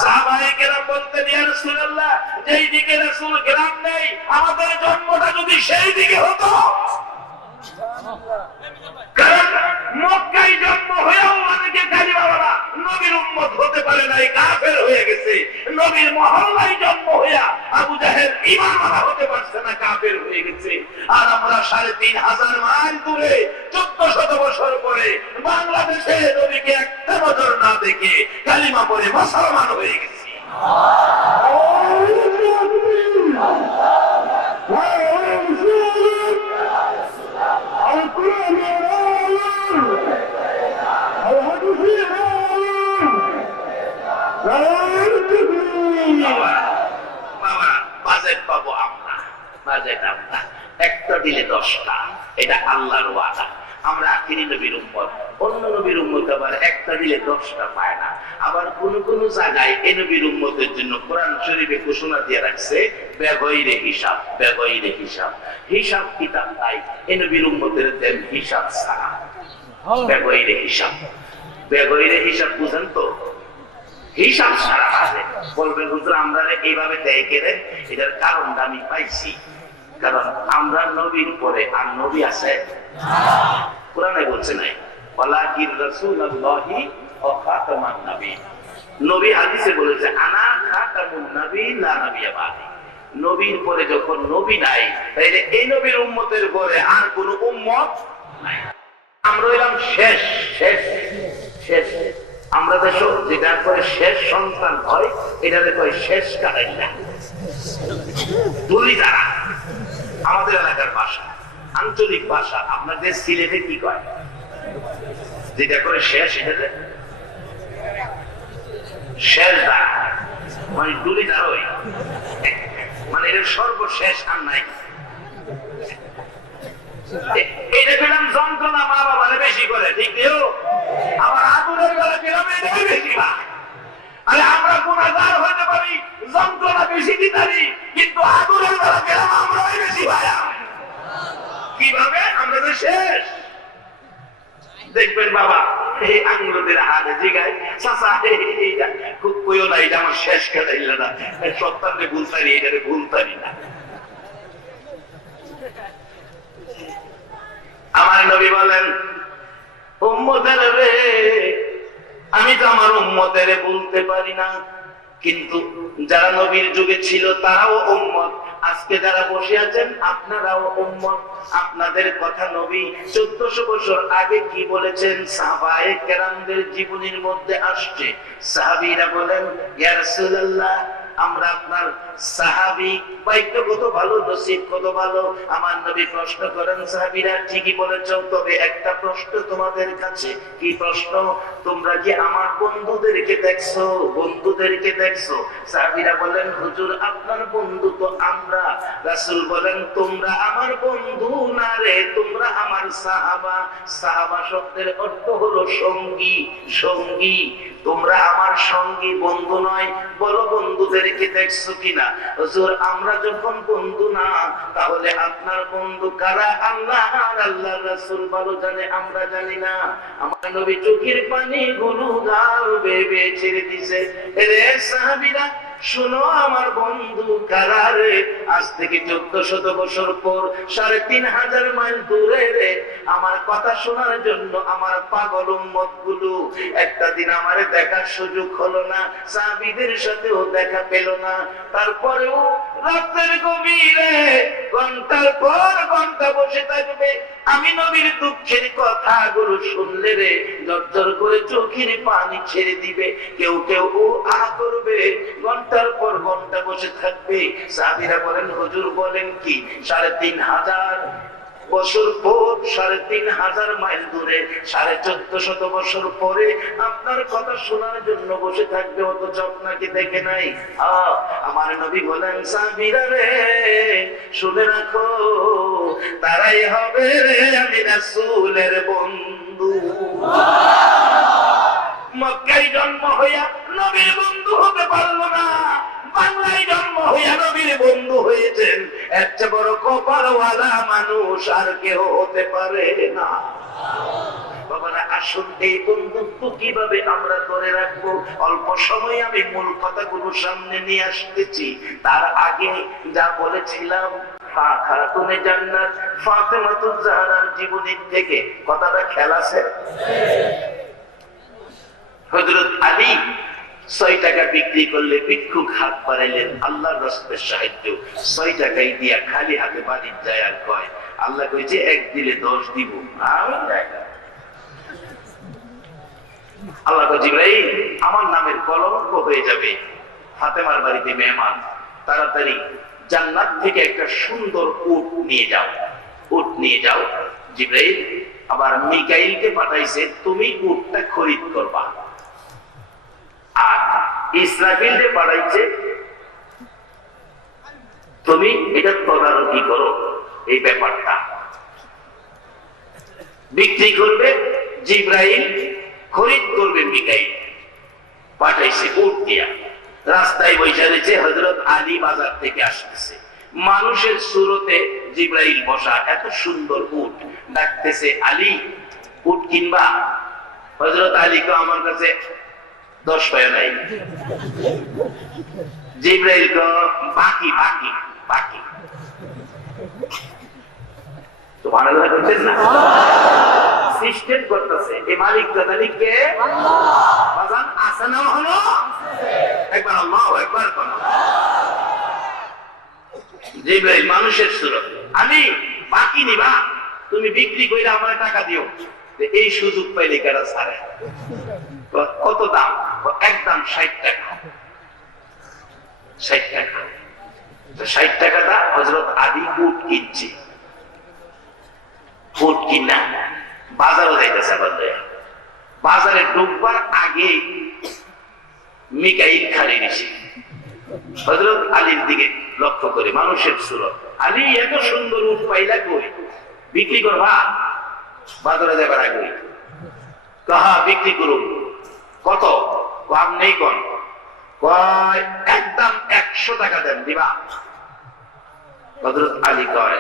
সাহাবায়ে কেরাম বলতেন, ইয়া রাসূলুল্লাহ যেই দিকে রাসূল ঘেরান নেই, আমাদের জন্মটা যদি সেই দিকে হতো। কারণ মক্কায় জন্ম হয়েও অনেকে কালিমাওয়ালা নবীর উম্মত হতে পারে নাই, কাফের হয়ে গেছে। নবীর মহল্লায় জন্ম হইয়া আবু জাহেল ঈমানওয়ালা হতে পারছে না, কাফের হয়ে গেছে। আর আমরা 3500 মাইল দূরে 1400 বছর পরে বাংলাদেশে নবীকে একটা নজর না দেখে কালিমা পড়ে মুসলমান হয়ে গেছি। বাজেট পাবো আমরা, বাজেট আমরা একটা দিলে 10টা, এটা আল্লাহর ওয়াদা। আমরা আখিরি নবীর উম্মত, অন্য নবীর উম্মত আবার একটা দিলে 10টা পায় না। আবার কোন কোন জায়গায় এই নবীর উম্মতের জন্য কোরআন শরীফে ঘোষণা দিয়ে রাখছে, বেগৈরে হিসাব, বেগৈরে হিসাব। হিসাব কিতাব নাই, এই নবীর উম্মতের দেন হিসাব ছাড়া, বেগৈরে হিসাব। বেগৈরে হিসাব বুঝেন তো? হিসাব সারা আছে। বলবেন হুজুর আমরা এইভাবে দেয় কেন? এটার কারণটা আমি পাইছি, কারণ আমরা নবীর পরে আর নবী আছে কোরআনে বলছে নাই ওয়ালাকিন রাসূলুল্লাহি ওয়া খাতামান নবী। নবী হাদিসে বলেছে আনা খাতামুন নবী লা নাবিয়্যা বাদি। নবীর পরে যখন নবী নাই, তাইলে এই নবীর উম্মতের পরে আর কোন উম্মত নাই। আমরা হইলাম শেষ শেষ শেষ। আমরা দেশ যেটা করে শেষ সন্তান হয়, এটা কয় শেষ কাটাইলা দুলি দ্বারা। আমাদের এলাকার ভাষা, আঞ্চলিক ভাষা। আপনাদের সিলেটে কি কয়? যেটা করে শেষ, এটা শেষ দ্বারা, মানে দুলি দ্বারই, মানে এটা সর্বশেষ আর নাই। এটা পেলাম যন্ত্রণা মা বাবারে বেশি করে, ঠিক নেই? আমার আদরের বেলা পেলাম এটাই বেশি ভাগ। আরে আমরা গুনাহগার হতে পারি, যন্ত্রণা বেশি দিতে পারি, কিন্তু আদরের বেলা পেলাম আমরাই বেশি ভায়া। কিভাবে? আমরা তো শেষ। দেখবেন বাবা এই আঙ্গুলদের হাতে জিগায় চাচা এইটা খুব কইও না, এটা আমার শেষ কাটাইল না, সত্তারে ভুলতারি, এটারে ভুলতারি না। আমার নবী বলেন উম্মতের রে, আমি তো আমার উম্মতের বলতে পারি না, কিন্তু যারা নবীর যুগে ছিল তারাও উম্মত। আজকে যারা বসে আছেন আপনারাও উম্মত। আপনাদের কথা নবী 1400 বছর আগে কি বলেছেন সাহাবায়ে কেরামদের জীবনীর মধ্যে আসছে। সাহাবীরা বলেন ইয়া রাসূলুল্লাহ, আমরা আপনার সাহাবী, বাইক কত ভালো, নসিব কত ভালো। আমার নবী প্রশ্ন করেন সাহাবীরা ঠিকই বলেছো, তবে একটা প্রশ্ন তোমাদের কাছে। কি প্রশ্ন? তোমরা কি আমার বন্ধুদেরকে দেখছো? বন্ধুদেরকে দেখছো? সাহাবীরা বলেন হুজুর আপনার বন্ধু তো আমরা। রাসূল বলেন তোমরা আমার বন্ধু না রে, তোমরা আমার সাহাবা। সাহাবা শব্দের অর্থ হলো সঙ্গী, সঙ্গী। তোমরা আমার সঙ্গী, বন্ধু নয়। বলো বন্ধুদেরকে দেখছো কিনা? হুজুর আমরা যখন বন্ধু না, তাহলে আপনার বন্ধু কারা? আল্লাহ আর আল্লাহর রাসূল ভালো জানে, আমরা জানি না। আমার নবী চোখের পানি গুলো গাল বেয়ে ছেড়ে দিছে। রে সাহাবীরা শুনো, আমার বন্ধু কারা রে? আজ থেকে 1400 বছর পর 3500 মাইল দূরে রে, আমার কথা শোনার জন্য আমার পাগল উম্মত গুলো একটা দিন আমারে দেখার সুযোগ হলো না, সাহাবীদের সাথেও দেখা পেল না। তারপরেও রাতের গভীরে ঘন্টার পর ঘন্টা বসে থাকবে। আমি নবীর দুঃখের কথাগুলো শুনলে রে জর্জর করে চোখের পানি ছেড়ে দিবে। কেউ কেউ আহ করবে, ঘন্টার পর ঘন্টা বসে থাকবে। সাহাবীরা বলেন হুজুর বলেন কি? 3500 বছর পর, 3500 মাইল দূরে, 1450 বছর পরে আপনার কথা শোনার জন্য বসে থাকবে, অথচ আপনাকে দেখে নাই। আমার নবী বলেন সাহাবীরা রে শুনে রাখো, তারাই হবে রে আমি রাসূলের বন্ধু। মক্কায় জন্ম হইয়া নবীর বন্ধু হতে পারলো না, বাংলায় জন্ম হইয়া নবীর বন্ধু হয়েছেন। এর চেয়ে বড় কপালওয়ালা মানুষ আর কেউ হতে পারে না। বাবারা আসুন এই বন্ধুত্ব কিভাবে আমরা ধরে রাখবো, অল্প সময় আমি মূল কথাগুলো সামনে নিয়ে আসতেছি। তার আগে যা বলেছিলাম খাতুনে জান্নাত ফাতেমাতুজ জাহরার জীবনী থেকে কথাটা খেয়াল আছে? হযরত আলী 6 টাকা বিক্রি করলে ভিক্ষুক হাত বাড়াইলেন, আল্লাহর রাসূলের সাহায্য। 6 টাকাই দিয়া খালি হাতে বাড়ি যায় আর কয় আল্লাহ কইছে 1 দিলে 10 দিব। আল্লাহ কয় জিবরাইল আমার নামের কলঙ্ক হয়ে যাবে, ফাতেমার বাড়িতে মেহমান, তাড়াতাড়ি জান্নাত থেকে একটা সুন্দর উট নিয়ে যাও, উট নিয়ে যাও। জিবরাইল আবার মিকাইলকে পাঠাইছে তুমি উটটা খরিদ করবা, আর ইসরাফিলকে পাঠাইছে তুমি এটা তদারকি করো, এই ব্যাপারটা বিক্রি করবে জিবরাইল, খরিদ করবে মিকাইল। পাঠাইছে উট দিয়া, রাস্তায় বসে রয়েছে হযরত আলী বাজার থেকে আসতেছে, মানুষের সুরতে জিবরাইল বসা, এত সুন্দর উট। ডাকতেছে আলী উট কিনবা? হযরত আলী কো আমার কাছে 10 পায় নাই। জিবরাইল কো বাকি বাকি বাকি, সুবহানাল্লাহ বলছেন না? সিস্টেম করতেছে এই মালিক তালিককে আল্লাহ। বাজান আছে না হলো একবার আল্লাহু আকবার করো। জিবরাইল মানুষের সুরত, আমি বাকি নিবা, তুমি বিক্রি কইরা আমার টাকা দিও। এই সুযোগ পাইলে কেডা ছাড়ে? কত দাম? একদম 60 টাকা। 60 টাকা। 60 টাকা দা হযরত আলী উট কিনছে। উট কিনা বাজারে যাইতেছে, বাজারে ঢুকবার আগে মিকাইল খালি নিছে। হযরত আলীর দিকে লক্ষ্য করে মানুষের সুরত, আলী এত সুন্দর উট পাইলা কই, বিক্রি করবা? বাজারে যাবার আগে কাহা বিক্রি করুন, কত? কম নেই কোন, কয় একদম 100 টাকা দেন, দিবা? হযরত আলী কয়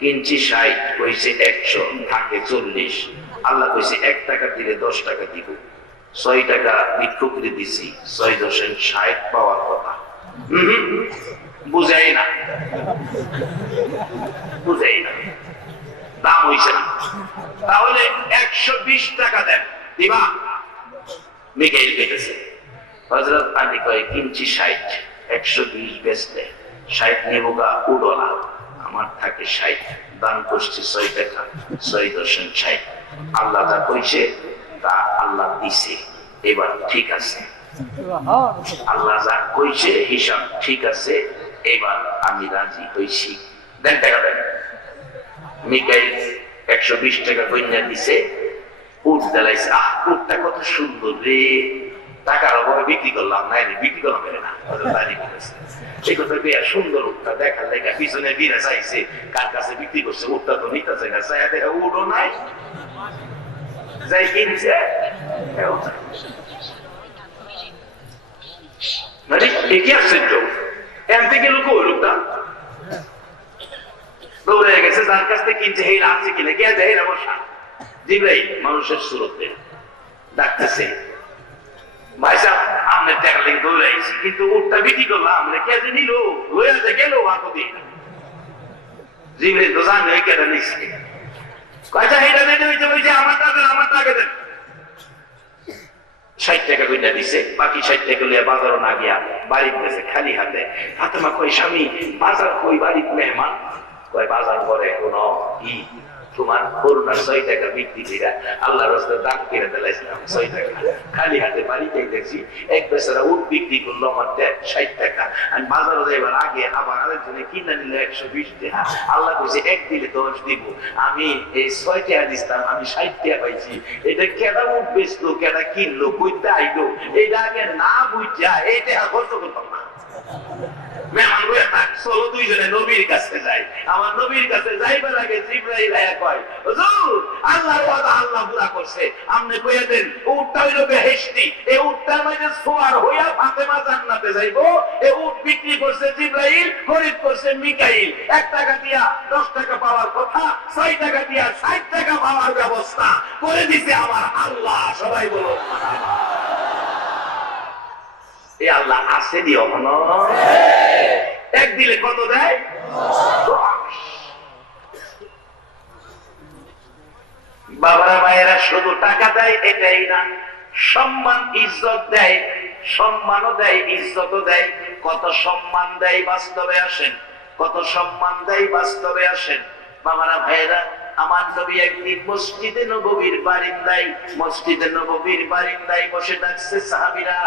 কিনছি 60, কইছে 100, থাকে 40। আল্লাহ কইছে 1 টাকা দিলে 10 টাকা দিব। 6 টাকা ভিক্ষুকরে দিছি, 6.60 পাওয়ার কথা। বুঝাই না, বুঝাই না, দাম হইছে না। তাহলে 120 টাকা দেন, দিবা? মিকাইল কেটেছে। হযরত আলী কয় কিনছি 60, 120 বেচতে 60 নেবগা উডলা, আমার থাকে 60, দান করছি 6 টাকা, 6.60। আল্লাহ যা কইছে তা আল্লাহ দিছে, এবার ঠিক আছে। আল্লাহ যা কইছে হিসাব ঠিক আছে, এবার আমি রাজি হইছি, দেন টাকা দেন। মিকাইল 120 টাকা কইনা দিছে, উট দেলাইছে। উটটা কত সুন্দর রে, টাকার অভাবে বিক্রি করলাম, নাই বিক্রি করলাম না। সেই কথা সুন্দর উটটা দেখার লেখা পিছনে বিরা চাইছে, কার কাছে বিক্রি করছে, উটটা তো নিতে চাই না, চাই দেখা উটও নাই, যাই কিনছে দৌড়ে গেছে, যার কাছ থেকে কিনছে হেই রাখছে কিনে কে দেয় না বসা। জিবরাইল মানুষের সুরতে ডাকতেছে, ভাই সাহেব আমরা টাকা লেগে দৌড়ে আইছি, কিন্তু উটটা বিক্রি করলাম, আমরা কে যে নিল লইয়া যে গেল হাত দিয়ে। জিবরাইল তো জানে কেটে নিচ্ছে, কয়টা হেটা নিতে হইতে হইছে, আমার টাকা দেন, আমার টাকা দেন। 60 টাকা কইনা দিছে, বাকি 60 টাকা লইয়া বাজারও না গিয়া বাড়িতে গেছে খালি হাতে। ফাতেমা কই স্বামী বাজার কই, বাড়িতে মেহমান? কয় বাজার করে কোন ই তোমার করুণা 6 টাকা বিক্রি দিরা আল্লাহ রাস্তায় দান করে দিলাইছিলাম 6 টাকা, খালি হাতে বাড়িতে দেখছি এক বেচারা উট বিক্রি করলো আমার 60 টাকা। আমি বাজারে যাইবার আগে আবার আরেকজনে কিনে নিল 120 টাকা। আল্লাহ কইছে 1 দিলে 10 দিব, আমি এই 6 টাকা দিতাম, আমি 60 টাকা পাইছি। এটা কেডা উট বেচলো, কেডা কিনলো, কইতে আইলো, এটা আগে না বুঝা এই টাকা খরচ করতাম না। মেহমান বইয়া থাক, চলো দুইজনে নবীর কাছে যাই। আমার নবীর কাছে যাইবার আগে জিবরাইল আয়া কয়, হুজুর আল্লাহর ওয়াদা আল্লাহ পুরা করছে, আপনি কইয়া দেন উটটা হইল বেহেশতি, এই উটটার মধ্যে সোয়ার হইয়া ফাতেমা জান্নাতে যাইবো। এই উট বিক্রি করছে জিবরাইল, খরিদ করছে মিকাইল। 1 টাকা দিয়া 10 টাকা পাওয়ার কথা, 6 টাকা দিয়া 60 টাকা পাওয়ার ব্যবস্থা করে দিছে আমার আল্লাহ। সবাই বলো এই আল্লাহ আছে দিও মনো। এক দিলে কত দেয়? বাবারা ভাইয়েরা শুধু টাকা দেয় এটাই না, সম্মান ইজ্জত দেয়, সম্মানও দেয় ইজ্জতও দেয়। কত সম্মান দেয় বাস্তবে আসেন, কত সম্মান দেয় বাস্তবে আসেন। বাবারা ভাইয়েরা আমার নবী একদিন মসজিদে নববীর বারিন্দায় বসে ডাকছে, সাহাবীরা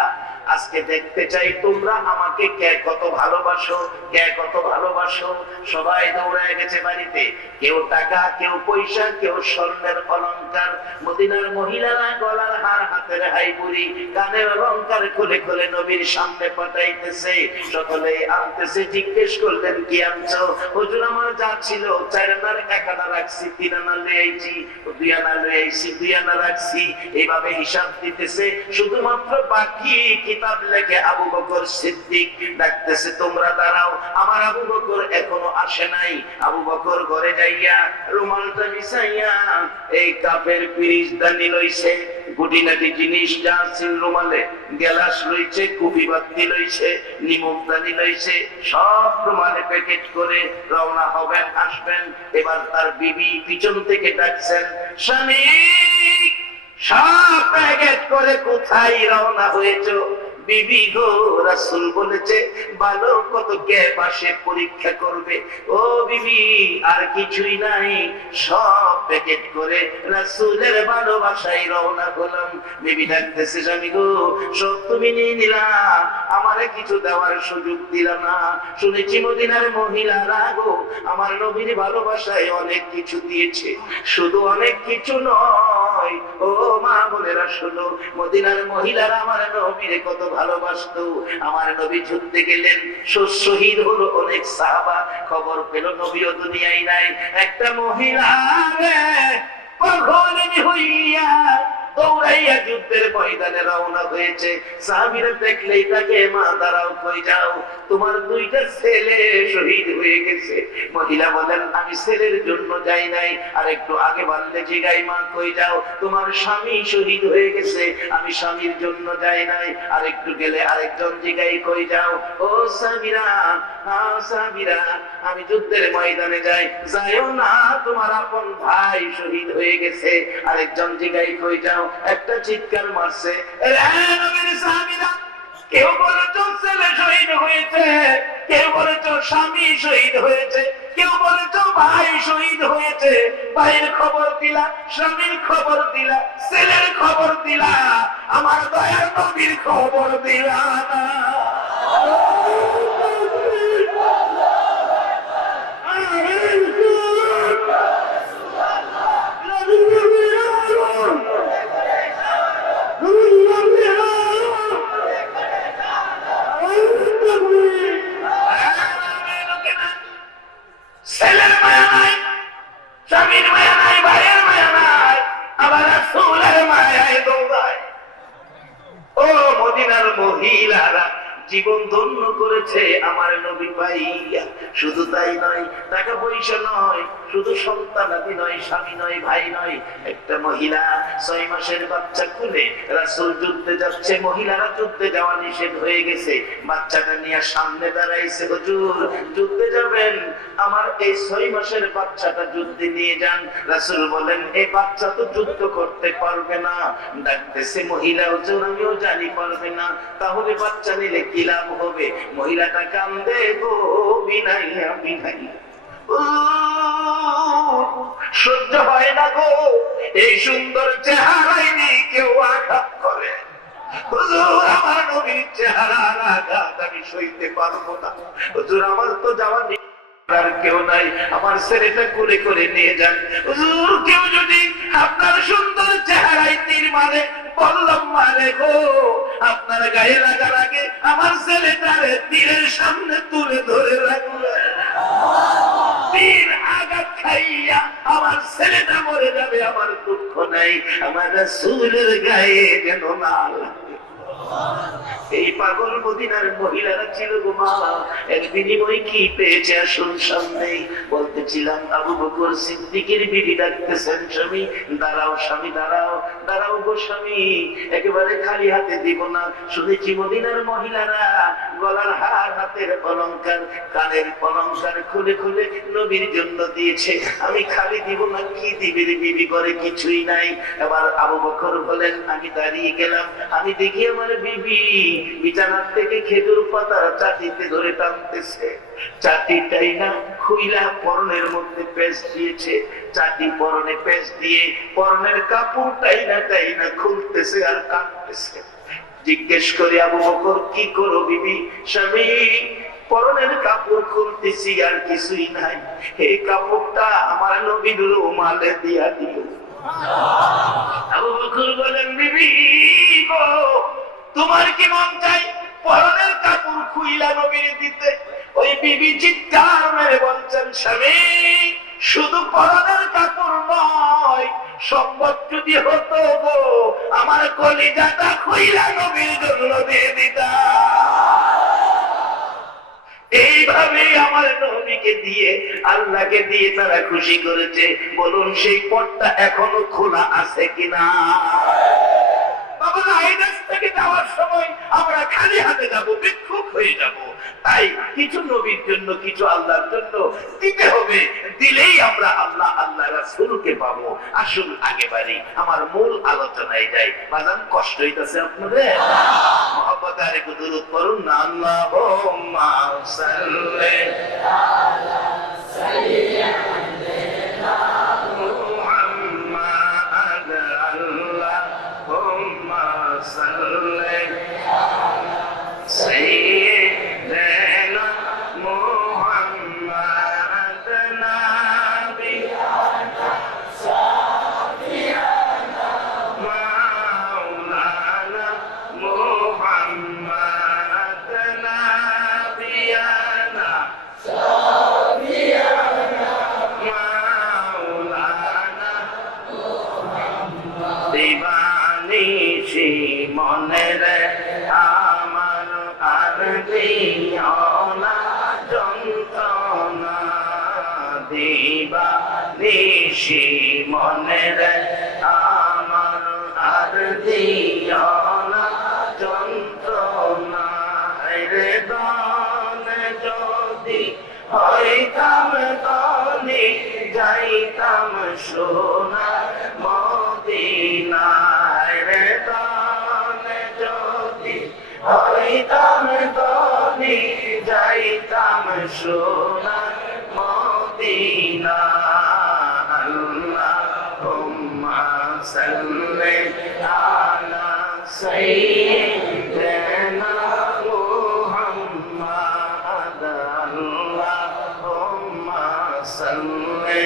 আজকে দেখতে চাই তোমরা আমাকে কে কত ভালোবাসো, কে কত ভালোবাসো। সবাই দৌড়ায় গেছে বাড়িতে, কেউ টাকা, কেউ পয়সা, কেউ স্বর্ণের অলংকার। মদিনার মহিলারা গলার হার, হাতের হাইবুড়ি, কানের অলংকার খুলে খুলে নবীর সামনে পাঠাইতেছে। সকলে আনতেছে, জিজ্ঞেস করলেন কি আনছো? হুজুর আমার যা ছিল 4 আনার 1 আনা রাখছি, 3 আনা লয়ে আইছি, 2 আনা লয়ে আইছি, 2 আনা রাখছি। এইভাবে হিসাব দিতেছে। শুধুমাত্র বাকি কিতাব লেখে আবু বকর সিদ্দিক ডাকতেছে, তোমরা দাঁড়াও, আমার আবু বকর এখনো আসে নাই। আবু বকর ঘরে যাইয়া রুমালটা বিছাইয়া এই কাপের পিরিজদানি লইছে, গুটিনাটি জিনিস যা আছে রুমালে, গ্লাস লইছে, কুপি বাতি লইছে, নিমকদানি লইছে, সব রুমালে প্যাকেট করে রওনা হবেন, আসবেন। এবার তার বিবি পিছন থেকে ডাকছেন, স্বামী সব প্যাকেট করে কোথায় রওনা হয়েছো? বিবি গো, রাসূল বলেছে ভালো কত গ্যাপ আসে পরীক্ষা করবে। ও বিবি, আর কিছুই নাই, সব প্যাকেট করে রাসূলের ভালোবাসায় রওনা হলাম। বিবি ডাকতেছে, স্বামী গো, সব তুমি নিয়ে নিলা, আমারে কিছু দেওয়ার সুযোগ দিলা না। শুনেছি মদিনার মহিলারা গো আমার নবীর ভালোবাসায় অনেক কিছু দিয়েছে। শুধু অনেক কিছু নয়, ও মা বোনেরা শোনো, মদিনার মহিলারা আমার নবীরে কত ভালোবাসতো। আমার নবী যুদ্ধে গেলেন, শহীদ হলো অনেক সাহাবা, খবর পেল নবীও দুনিয়ায় নাই। একটা মহিলা পাগলিনী হইয়া দৌড়াইয়া যুদ্ধের ময়দানে রওনা হয়েছে। সাহাবীরা দেখলেই তাকে, মা দাঁড়াও, কই যাও? তোমার দুইটা ছেলে শহীদ হয়ে গেছে। মহিলা বলেন, আমি ছেলের জন্য যাই নাই। আর একটু আগে বললে জিগাই, মা কই যাও? তোমার স্বামী শহীদ হয়ে গেছে, আমি স্বামীর জন্য যাই নাই। আর একটু গেলে আরেকজন জিগাই, কই যাও? ও সাহাবীরা, সাহাবীরা, আমি যুদ্ধের ময়দানে যাই। যাইও না, তোমার আপন ভাই শহীদ হয়ে গেছে। আরেকজন জিগাই, কই যাও? একটা চিৎকার মারছে, কেউ বলেছ ছেলে শহীদ হয়েছে, কেউ বলেছ স্বামী শহীদ হয়েছে, কেউ বলেছ ভাই শহীদ হয়েছে। ভাইয়ের খবর দিলা, স্বামীর খবর দিলা, ছেলের খবর দিলা, আমার দয়ার নবীর খবর দিলা না। ছেলের মায়া নাই, স্বামীর মায়া নাই, ভাইয়ের মায়া নাই, আবার রাসূলের মায়ায় দৌড়ায়। ও মদিনার মহিলারা জীবন ধন্য করেছে আমার নবী পাইয়া। শুধু তাই নয়, টাকা পয়সা নয়, শুধু সন্তানাদি নয়, স্বামী নয়, ভাই নয়। একটা মহিলা 6 মাসের বাচ্চা কোলে রাসূল যুদ্ধে যাচ্ছে, মহিলারা যুদ্ধে যাওয়া নিষেধ হয়ে গেছে। বাচ্চাটা নিয়ে সামনে দাঁড়াইছে, হুজুর যুদ্ধে যাবেন, আমার এই 6 মাসের বাচ্চাটা যুদ্ধে নিয়ে যান। রাসূল বলেন, এই বাচ্চা তো যুদ্ধ করতে পারবে না। ডাকতেছে মহিলা, হুজুর আমিও জানি পারবে না, তাহলে বাচ্চা নিলে কি লাভ হবে? মহিলাটা কান্দে গো, বিনাইয়া বিনাইয়া সহ্য হয় না গো, এই সুন্দর চেহারায় নেই কেউ আঘাত করে। হুজুর আমার নবীর চেহারার আঘাত আমি সইতে পারবো না। হুজুর আমার তো যাওয়া নেই, আর কেউ নাই, আমার ছেলেটা কোলে করে নিয়ে যান। হুজুর কেউ যদি আপনার সুন্দর চেহারায় তীর মারে, বললাম মারে গো, আপনার গায়ে লাগার আগে আমার ছেলেটারে তীরের সামনে তুলে ধরে রাখবে। তীর আঘাত খাইয়া আমার ছেলেটা মরে যাবে, আমার দুঃখ নাই, আমার রাসূলের গায়ে যেন না লাগে। এই পাগল মদিনার মহিলারা ছিল গো মা, এর বিনিময় কি পেয়েছে আসুন সামনে। বলতেছিলাম আবু বকর সিদ্দিকের বিবি ডাকতেছেন, স্বামী দাঁড়াও, স্বামী দাঁড়াও, দাঁড়াও গো স্বামী, একেবারে খালি হাতে দিব না। শুনেছি মদিনার মহিলারা গলার হার, হাতের অলংকার, কানের অলংকার খুলে খুলে নবীর জন্য দিয়েছে, আমি খালি দিব না। কি দিবে বিবি, করে কিছুই নাই। এবার আবু বকর বলেন, আমি দাঁড়িয়ে গেলাম, আমি দেখি আমার বিবি বিছানার থেকে খেজুর পাতা চাটিতে ধরে টানতেছে। চাটিটাই না খুইলা পরনের মধ্যে পেঁচ দিয়েছে, চাটি পরনে পেঁচ দিয়ে পরনের কাপড়টাই না খুলতেছে আর কাটতেছে। জিজ্ঞেস করে, আবু বকর কি করো বিবি? স্বামী পরনের কাপড় খুলতেছি, আর কিছুই নাই, এই কাপড়টা আমার নবীর রুমালে দিয়া দিও। আবু বকর বলেন, বিবি গো, তোমার কি মন চাই পরনের কাপড় খুইলা নবীর দিতে? ওই বিবি চিৎকার মেরে বলছেন, স্বামী শুধু পরনের কাপড় নয়, সম্পদ যদি হতো গো আমার কলিজাটা কইরা নবীর জন্য দিয়ে দিতাম। এইভাবে আমার নবীকে দিয়ে আল্লাহকে দিয়ে তারা খুশি করেছে। বলুন সেই পথটা এখনো খোলা আছে কিনা? বাবা না, এই দেশ থেকে যাওয়ার সময় আমরা খালি হাতে যাব, ভিক্ষুক হয়ে যাব। তাই কিছু নবীর জন্য, কিছু আল্লাহর জন্য দিতে হবে। দিলেই আমরা আল্লাহ আল্লাহ রাসূলকে পাবো। আসুন আগে বাড়ি, আমার মূল আলোচনায় যাই। বাজান কষ্ট হইতেছে আপনাদের? মহব্বত আর একটু দুরূদ পড়ুন না। আল্লাহুম্মা সাল্লি আলা সাইয়্যিদিনা মুহাম্মাদ, আল্লাহুম্মা সাল্লি আলা সাইয়্যিদিনা মুহাম্মাদ, নাবিয়ানা সাফিয়ানা মাওলানা মুহাম্মাদ, নাবিয়ানা সাফিয়ানা মাওলানা মুহাম্মাদ। দিবানিশি মনে রে আমার আর দিও না যন্ত্রণা, দিবানিশি মনে রে আমার আর দিও না যন্ত্রণা। রে দনে যদি হইতাম তনি যাইতাম সোনার মদিনায়। রে দনে যদি হইতাম তনি যাইতাম সোনার মদিনা। আল্লাহুম্মা সাল্লি আলা সাইয়্যিদিনা মুহাম্মাদ, আল্লাহুম্মা সাল্লি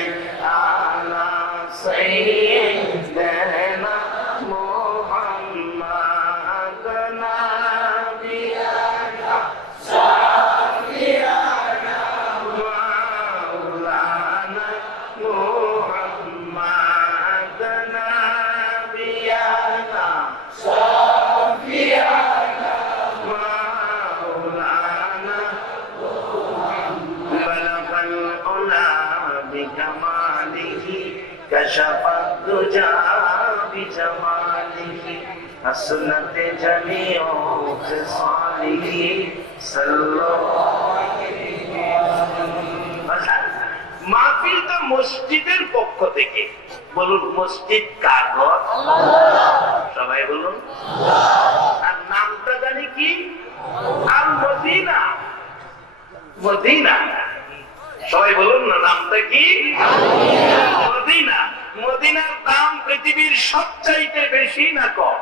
আলা সাইয়্যিদিনা মুহাম্মাদ, নাবিয়ানা সাফিয়ানা মাওলানা মুহাম্মাদ, নাবিয়ানা সাফিয়ানা মাওলানা বলগল উলা বিকামালিহি কাশাফাত দুজা বিজামালিহি হাসনাতে জামিউ খিসালিহি সাল্লাল্লাহু আলাইহি ওয়াসাল্লাম। মাহফিল তো মসজিদের পক্ষ থেকে। বলুন মসজিদ কার ঘর? সবাই বলুন। আর নামটা জানি কি? আল মদিনা। মদিনা, সবাই বলুন না, নামটা কি? মদিনা। মদিনার দাম পৃথিবীর সবচাইতে বেশি না কম?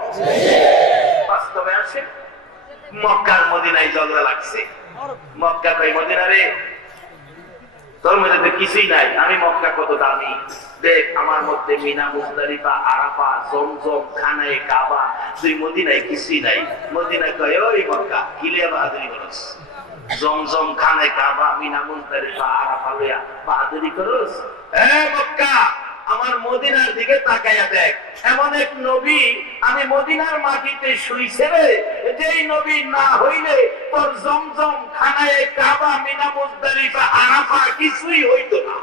বাস্তবে আছে। মক্কার মদিনায় ঝগড়া লাগছে। মক্কা কই মদিনা রে তোর মধ্যে তো কিছুই নাই, আমি মক্কা কত দামি, দেখ আমার মধ্যে মিনা মুজদালিফা আরাফা জমজম খানায়ে কাবা, তুই মদিনায় কিছুই নাই। মদিনা কয় ওই মক্কা কিলিয়া বাহাদুরি করস, জমজম খানায়ে কাবা মিনা মুজদালিফা আরাফা লইয়া বাহাদুরি করস? এ মক্কা আমার মদিনার দিকে তাকাইয়া দেখ, এমন এক নবী আমি মদিনার মাটিতে শুইছে রে, যেই নবী না হইলে তোর জমজম খানায়ে কাবা মিনা মুজদালিফা আরাফা কিছুই হইতো না।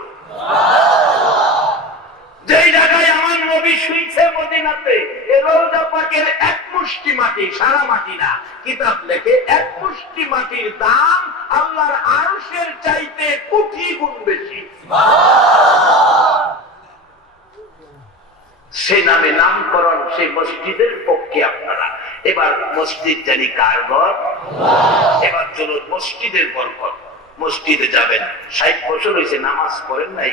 যেই জায়গায় আমার নবী শুইছে মদিনাতে, এ রওজা পাকের এক মুষ্টি মাটি, সারা মাটি না, কিতাব লেখে এক মুষ্টি মাটির দাম আল্লাহর আরশের চাইতে কোটি গুণ বেশি। সে নামে নামকরণ সেই মসজিদের পক্ষে আপনারা। এবার মসজিদ জানি কার ঘর? এবার চলুন মসজিদের বরকত। মসজিদে যাবেন, 60 বছর হয়েছে নামাজ পড়েন নাই,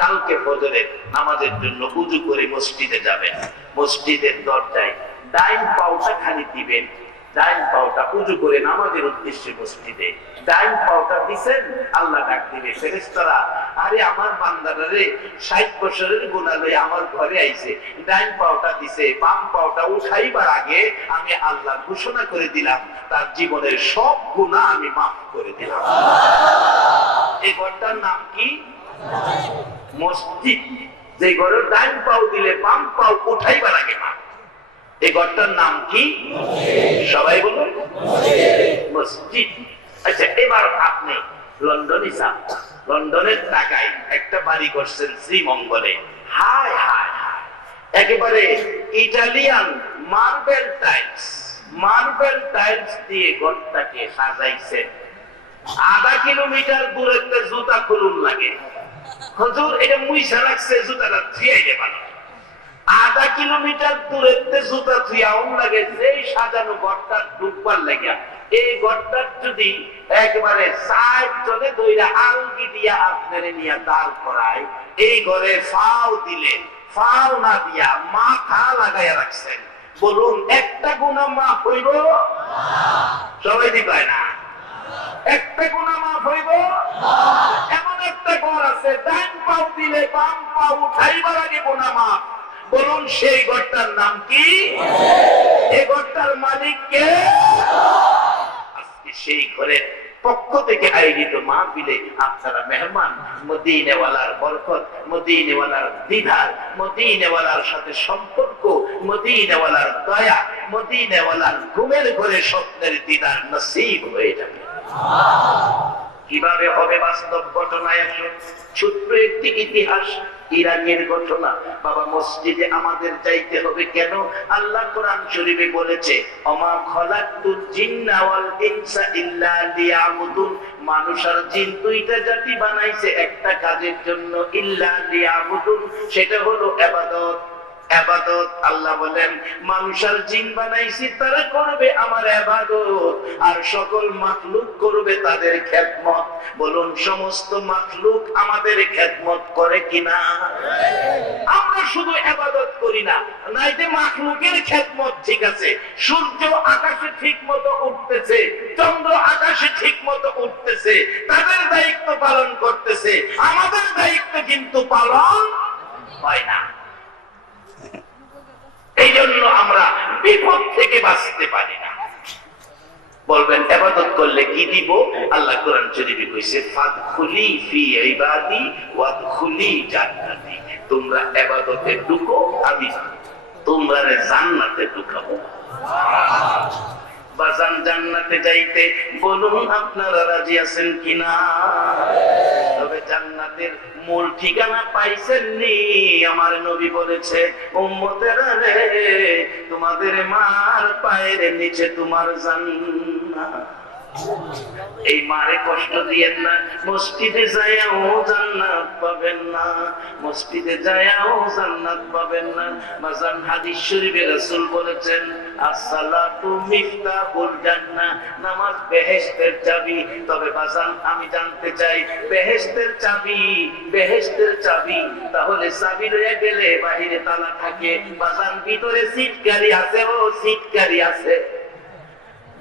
কালকে ফজরের নামাজের জন্য উযু করে মসজিদে যাবেন। মসজিদের দরজায় ডাইন পাওটা খালি দিবেন, ডাইন পাওটা উযু করে নামাজের উদ্দেশ্যে মসজিদে ডাইন পাওটা দিবেন, আল্লাহ ডাক দিবে ফেরেশতারা, আরে আমার বান্দারা রে 60 বছরের গুনাহ লয়ে আমার ঘরে আইছে, ডাইন পাওটা দিছে, বাম পাওটা উঠাইবার আগে আমি আল্লাহ ঘোষণা করে দিলাম তার জীবনের সব গুনাহ আমি মাফ করে দিলাম। এই ঘরটার নাম কি? মসজিদ যে ঘরের ডান পাও দিলে বাম পাও উঠাইবার আগে মা, এই ঘরটার নাম কি? সবাই বলুন মসজিদ। আচ্ছা, এবার আপনি লন্ডনে যান, লন্ডনের টাকায় একটা বাড়ি করছেন শ্রীমঙ্গলে। হায় হায় হায়, একেবারে ইটালিয়ান মার্বেল টাইলস দিয়ে ঘরটাকে সাজাইছেন। আধা কিলোমিটার দূরত্বে জুতা খুলুন লাগে, হুজুর এটা মুইসা রাখছে, জুতাটা থুয়াইতে পারো। আধা কিলোমিটার দূরত্বে জুতা থুয়াউন লাগে, যেই সাজানো ঘরটা ঢুকবার লাগে। এই ঘরটার যদি একেবারে 60 জনে দইরা আলগি দিয়া আপনারে নিয়ে দাঁড় করায়, এই ঘরে ফাও দিলে, ফাও না দিয়া মাথা লাগাইয়া রাখছেন, বলুন একটা গুনাহ মাফ হইব? সবাই দিবাই না, একটা গুনাহ মাফ হইব? এমন একটা ঘর আছে ডান পাও দিলে বাম পাও উঠাইবার আগে গুনাহ মাফ, বলুন সেই ঘরটার নাম কি? এই ঘরটার মালিক কে? আজকে সেই ঘরের পক্ষ থেকে আয়োজিত মাহফিলে আপনারা মেহমান। মদিনাওয়ালার বরকত, মদিনাওয়ালার দিদার, মদিনাওয়ালার সাথে সম্পর্ক, মদিনাওয়ালার দয়া, মদিনাওয়ালার ঘুমের ঘরে স্বপ্নের দিদার নসিব হয়ে যাবে। কিভাবে হবে? বাস্তব ঘটনায় আসুন। ছোট্ট একটি ইতিহাস, ইরাকের ঘটনা। বাবা, মসজিদে আমাদের যাইতে হবে কেন? আল্লাহ কোরআন শরীফে বলেছে, অমা খলাকতুল জিন্না ওয়াল ইনসা ইল্লা লিয়াবুদুন। মানুষ আর জিন দুইটা জাতি বানাইছে একটা কাজের জন্য, ইল্লা লিয়াবুদুন, সেটা হলো ইবাদত। ইবাদত। আল্লাহ বলেন মানুষ আর জিন বানাইছি তারা করবে আমার ইবাদত, আর সকল মাখলুক করবে তাদের খেদমত। বলুন সমস্ত মাখলুক আমাদের খেদমত করে কিনা? আমরা শুধু ইবাদত করি না, নাইতে মাখলুকের খেদমত ঠিক আছে। সূর্য আকাশে ঠিক মতো উঠতেছে, চন্দ্র আকাশে ঠিক মতো উঠতেছে, তাদের দায়িত্ব পালন করতেছে, আমাদের দায়িত্ব কিন্তু পালন হয় না। এই জন্য আমরা বিপদ থেকে বাঁচতে পারি না। বলবেন ইবাদত করলে কি দিব? আল্লাহ কোরআন শরীফে কইছে, ফাদখুলি ফি ইবাদি ওয়াদখুলি জান্নাতি। তোমরা ইবাদতে ঢুকো, আমি তোমরা জান্নাতে ঢুকাবো। বাজান জান্নাতে যাইতে বলুন আপনারা রাজি আছেন কিনা? তবে জান্নাতের মূল ঠিকানা পাইছেন নি? আমার নবী বলেছে, উম্মতেরা রে, তোমাদের মার পায়ের নিচে তোমার জান্নাত। এই মারে কষ্ট দিয়েন না, মসজিদে যায়াও জান্নাত পাবেন না, মসজিদে যায়াও জান্নাত পাবেন না। বাজান হাদিস শরীফে রাসূল বলেছেন, আসসালাতু মিফতাহুল জান্নাহ, নামাজ বেহেশতের চাবি। তবে বাজান আমি জানতে চাই, বেহেশতের চাবি, বেহেশতের চাবি, তাহলে চাবি লয়ে গেলে বাহিরে তালা থাকে, বাজান ভিতরে সিটকারি আছে? ও সিটকারি আছে,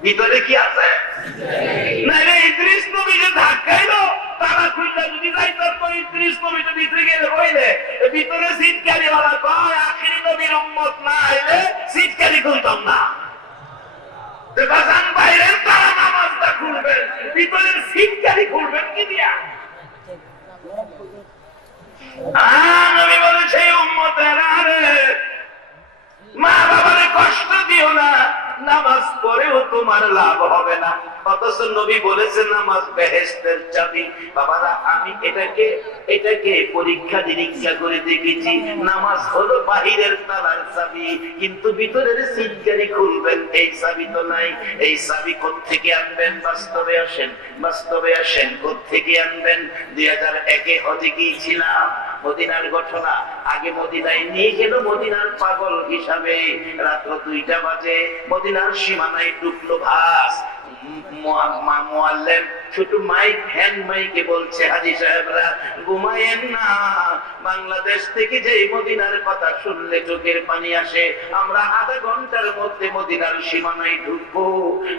ভিতরে কি আছে? নাইলে ইদ্রিস নবী যে ধাক্কাইলো তারা খুললে যদি যাইতার পর ইদ্রিস নবী তো ভিতরে গেলে হইলে ভিতরে সিটকারি ওয়ালা কয় আখিরি নবীর উম্মত না হইলে সিটকারি খুলতাম না। তো বাজান বাইরের তারা নামাজটা খুলবেন, ভিতরের সিটকারি খুলবেন কি দিয়া? নবী বলে সেই উম্মতেরা রে, মা বাবারে কষ্ট দিও না, নামাজ পড়েও তোমার লাভ হবে না। অথচ নবী বলেছেন নামাজ বেহেশতের চাবি। বাবারা, আমি এটাকে পরীক্ষা নিরীক্ষা করে দেখেছি। নামাজ হলো বাহিরের তালার চাবি, কিন্তু ভিতরের সিটকারি খুলবেন এই চাবি তো নাই। এই চাবি কোত্থেকে আনবেন? বাস্তবে আসেন, বাস্তবে আসেন। কোত্থেকে আনবেন? 2001-এ হজে গিয়েছিলাম, মদিনার ঘটনা। আগে মদিনায় নিয়ে গেল মদিনার পাগল হিসাবে। রাত্র 2টা বাজে মদিনার সীমানায় ঢুকলো বাস। মুআল্লিম ছোট মাইক, হ্যান্ড মাইকে বলছে, হাজী সাহেবরা ঘুমায়েন না, বাংলাদেশ থেকে যে মদিনার কথা শুনলে চোখের পানি আসে। আমরা আধা ঘন্টার মধ্যে মদিনার সীমানায় ঢুকবো।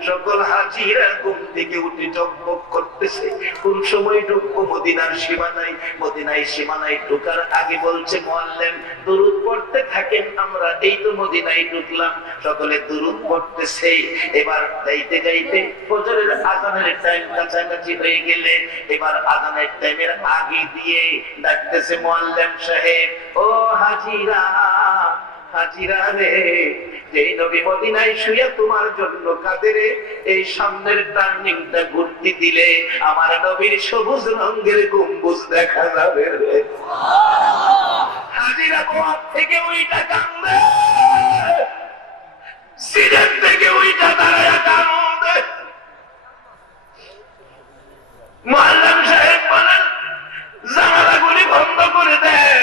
সকল হাজীরা ঘুম থেকে উঠে জকবক করতেছে, কোন সময় ঢুকবো মদিনার সীমানায়। মদিনায় সীমানায় ঢুকার আগে বলছে মুআল্লিম, দুরূদ পড়তে থাকেন, আমরা এই তো মদিনায় ঢুকলাম। সকলে দুরূদ পড়তেছে। এবার যাইতে যাইতে ফজরের আযানের টাইম কাছে কাছাকাছি হয়ে গেলে এবার আজানের টাইমের আগে দিয়ে ডাকতেছে মুআল্লিম সাহেব, ও হাজিরা, হাজিরা রে, যেই নবী মদিনায় শুয়ে তোমার জন্য কাঁদে রে, এই সামনের টার্নিংটা ঘুরতে দিলে আমার নবীর সবুজ রঙের গম্বুজ দেখা যাবে রে। হাজিরা তোমার থেকে ওইটা কান্দে, সিলেট থেকে ওইটা দাঁড়ায় কান্দে। মুআল্লিম সাহেব বলেন, জানালাগুলি বন্ধ করে দেয়।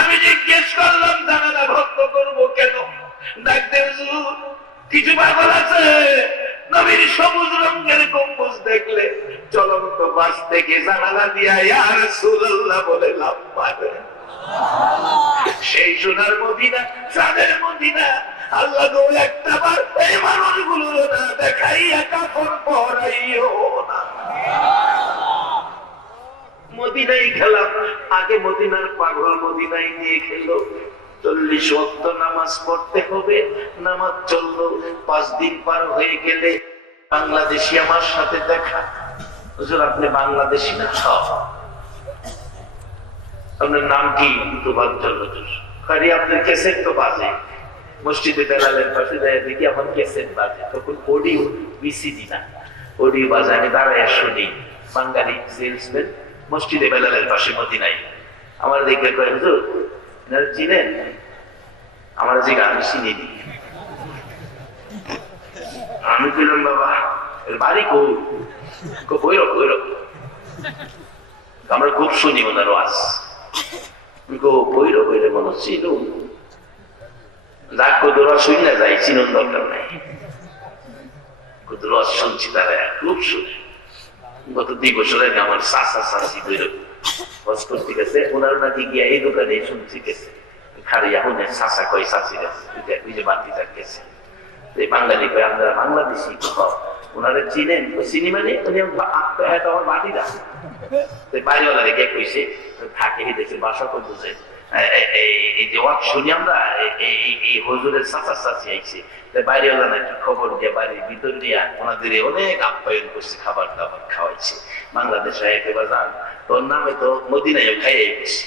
আমি জিজ্ঞেস করলাম জানালা বন্ধ করবো কেন? ডাক্তার হুজুর, কিছু পাগল আছে নবীর সবুজ রঙের গম্বুজ দেখলে চলন্ত বাস থেকে জানালা দিয়া ইয়া রাসূলুল্লাহ বলে লাফ মারে। সেই সোনার মদিনা, চাঁদের মদিনা, আল্লাহ গো একটা বার এই মানুষগুলোর না দেখাইয়া কাপড় পরাইও না। মদিনাই খেলাম, আগে মদিনার পাগল মদিনাই নিয়ে খেলো। 40 ওয়াক্ত নামাজ পড়তে হবে, নামাজ চললো। 5 দিন পার হয়ে গেলে বাংলাদেশি আমার সাথে দেখা। হুজুর আপনি বাংলাদেশি না? আপনার নাম কি? তোবাজ্জল হুজুর। কারি আপনার ক্যাসেট তো বাজে, মসজিদে বেলালের পাশে যায় দেখি আমার ক্যাসেট বাজে। তখন অডিও, ভিসিডি না, অডিও বাজে। আমি দাঁড়ায় শুনি, বাঙালি সেলসম্যান, মসজিদে বেলালের পাশে মদিনায়। আমার দেখে কয় হুজুর চিনেন? আমার যে গান চিনি নি। আমি বললাম বাবা এর বাড়ি কই? কইরক কইরক। আমরা খুব শুনি ওনার ওয়াজ। বইরক বইরে মনে ছিল যাক কদুরা শুনি না যাই, চিনুন দরকার নাই। কদুরা শুনছি, তারা খুব শুনে। গত 2 বছর আগে আমার চাচা চাচি বইরক ওয়াজ করতে গেছে, ওনার নাকি গিয়া এই দোকানে শুনছি গেছে। খারিয়া হুনে চাচা কয় চাচি গেছে, ওই যে বাতি যাক গেছে। এই বাঙালি কয় আমরা বাংলাদেশি, ওনারা চিনেন? চিনি মানে উনি হয়তো আমার বাড়িরা। বাড়িওয়ালা রেখে কইছে থাকে দেখে বাসা করতে চাই। এই যে ওয়াক শুনি আমরা, এই হুজুরের চাচা চাচি আইছে। বাড়িওয়ালা নাকি খবর দিয়ে বাড়ির ভিতর দিয়া ওনাদের অনেক আপ্যায়ন করছে, খাবার দাবার খাওয়াইছে। বাংলাদেশ এবার যান, তোর নামে তো মদিনায় খাইয়ে গেছে।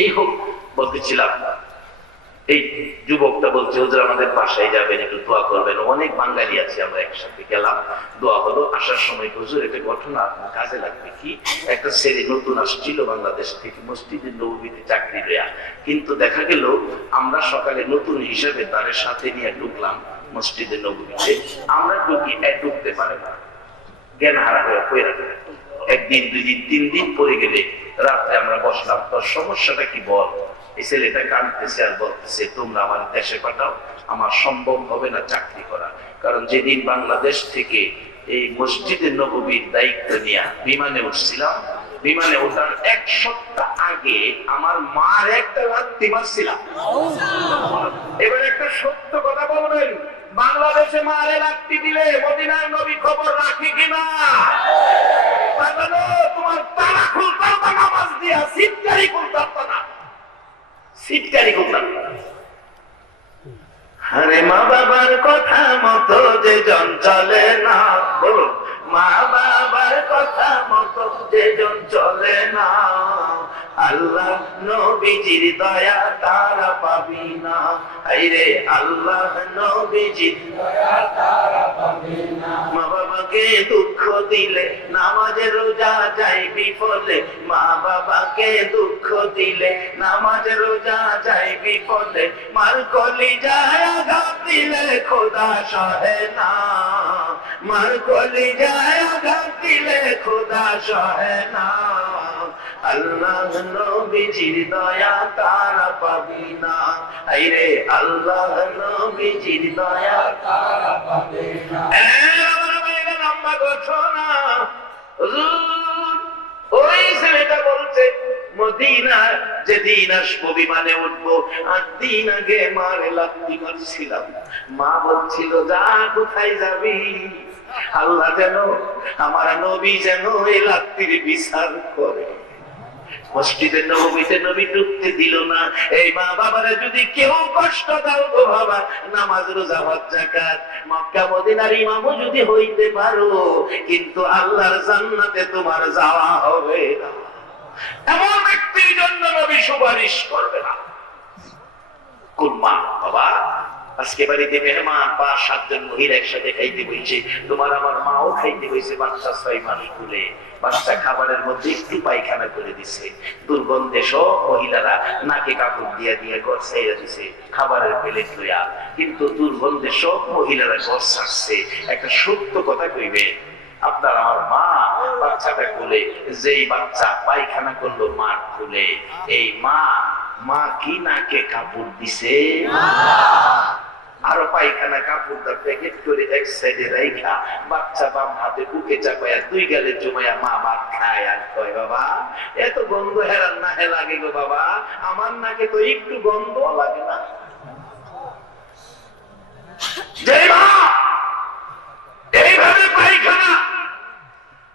এই হোক, বলতেছিলাম এই যুবকটা বলছে হুজুর আমাদের বাসায় যাবেন, একটু দোয়া করবেন। অনেক বাঙালি আছে, আমরা একসাথে গেলাম, দোয়া হলো। আসার সময় হুজুর একটা ঘটনা কাজে লাগবে। কি? একটা ছেলে নতুন আসছিল বাংলাদেশ থেকে, মসজিদে নববীতে চাকরি দেয়া। কিন্তু দেখা গেল আমরা সকালে নতুন হিসেবে তার সাথে নিয়ে ঢুকলাম মসজিদে নববীতে। আমরা ঢুকতে পারে না, জ্ঞান হারা হয়ে পড়ে রাখে। 1 দিন 2 দিন 3 দিন পরে গেলে রাত্রে আমরা বসলাম, তোর সমস্যাটা কি বল। এই ছেলেটা কাঁদতেছে আর বলতেছে তোমরা আমার দেশে পাঠাও, আমার সম্ভব হবে না চাকরি করা। কারণ যেদিন বাংলাদেশ থেকে এই মসজিদে নববীর দায়িত্ব নিয়ে বিমানে উঠছিলাম, বিমানে ওঠার 1 সপ্তাহ আগে আমার মার একটা লাথি মারছিলাম। এবার একটা সত্য কথা বলবেন, বাংলাদেশে মারে লাথি দিলে মদিনার নবী খবর রাখি কিনা? তোমার তালা খুলতাম না, নামাজ দিয়া সিটকারি খুলতাম না, সিটকারি খুলতাম। আরে মা বাবার কথা মতো যে জন চলে না, বলুন মা বাবার কথা মতো যে জন চলে না, আল্লাহ নবীজির দয়া তারা পাবি না। আইরে আল্লাহ নবীজির দয়া তারা পাবি না। মা বাবাকে দুঃখ দিলে নামাজে রোজা যায় বিফলে, মা বাবাকে দুঃখ দিলে নামাজে রোজা যায় বিফলে, মার কলিজায় আঘাত দিলে খোদা সহে না, মার কলিজায় আঘাত দিলে খোদা সহে না, আল্লাহ নবীজির দয়া তারা পাবি না। আইরে আল্লাহ নবীজির দয়া তারা পাবি না। লম্বা ঘটনা, ওই ছেলেটা বলছে মদিনা যেদিন আসবো বিমানে উঠবো, 8 দিন আগে মারে লাথি মারছিলাম। মা বলছিল যা কোথায় যাবি, আল্লাহ যেন আমার নবী যেন এই লাথির বিচার করে। মসজিদের নববীতে নবী ঢুকতে দিল না। এই মা বাবারা যদি কেউ কষ্ট দাও গো বাবা, নামাজ রোজা হজ যাকাত মক্কা মদিনার ইমামও যদি হইতে পারো, কিন্তু আল্লাহর জান্নাতে তোমার যাওয়া হবে না। এমন ব্যক্তির জন্য নবী সুপারিশ করবে না। কোন মা বাবা আজকে বাড়িতে মেহমান 5-7 জন মহিলা একসাথে খাইতে বইছে, তোমার আমার মাও খাইতে বইছে, বাচ্চা 6 মাস কুলে, বাচ্চা খাবারের মধ্যে একটু পায়খানা করে দিছে, দুর্গন্ধে সব মহিলারা নাকে কাপড় দিয়া দিয়ে ঘর ছেড়ে দিছে খাবারের প্লেট লইয়া, কিন্তু দুর্গন্ধে সব মহিলারা ঘর ছাড়ছে। একটা সত্য কথা কইবে, আপনার আমার মা বাচ্চাটা কোলে, যেই বাচ্চা পায়খানা করলো মার কোলে, এই মা কি নাকে কাপড় দিছে? আরো পায়খানা কাপড়টা প্যাকেট করে এক সাইডে রাইখা বাচ্চা বাম হাতে বুকে চাপায়া 2 গালে জমায়া মা ভাত খায় আর কয়, বাবা এত গন্ধ হেরান না হে লাগে গো বাবা, আমার নাকে তো একটু গন্ধ লাগে না। যেই মা এইভাবে পায়খানা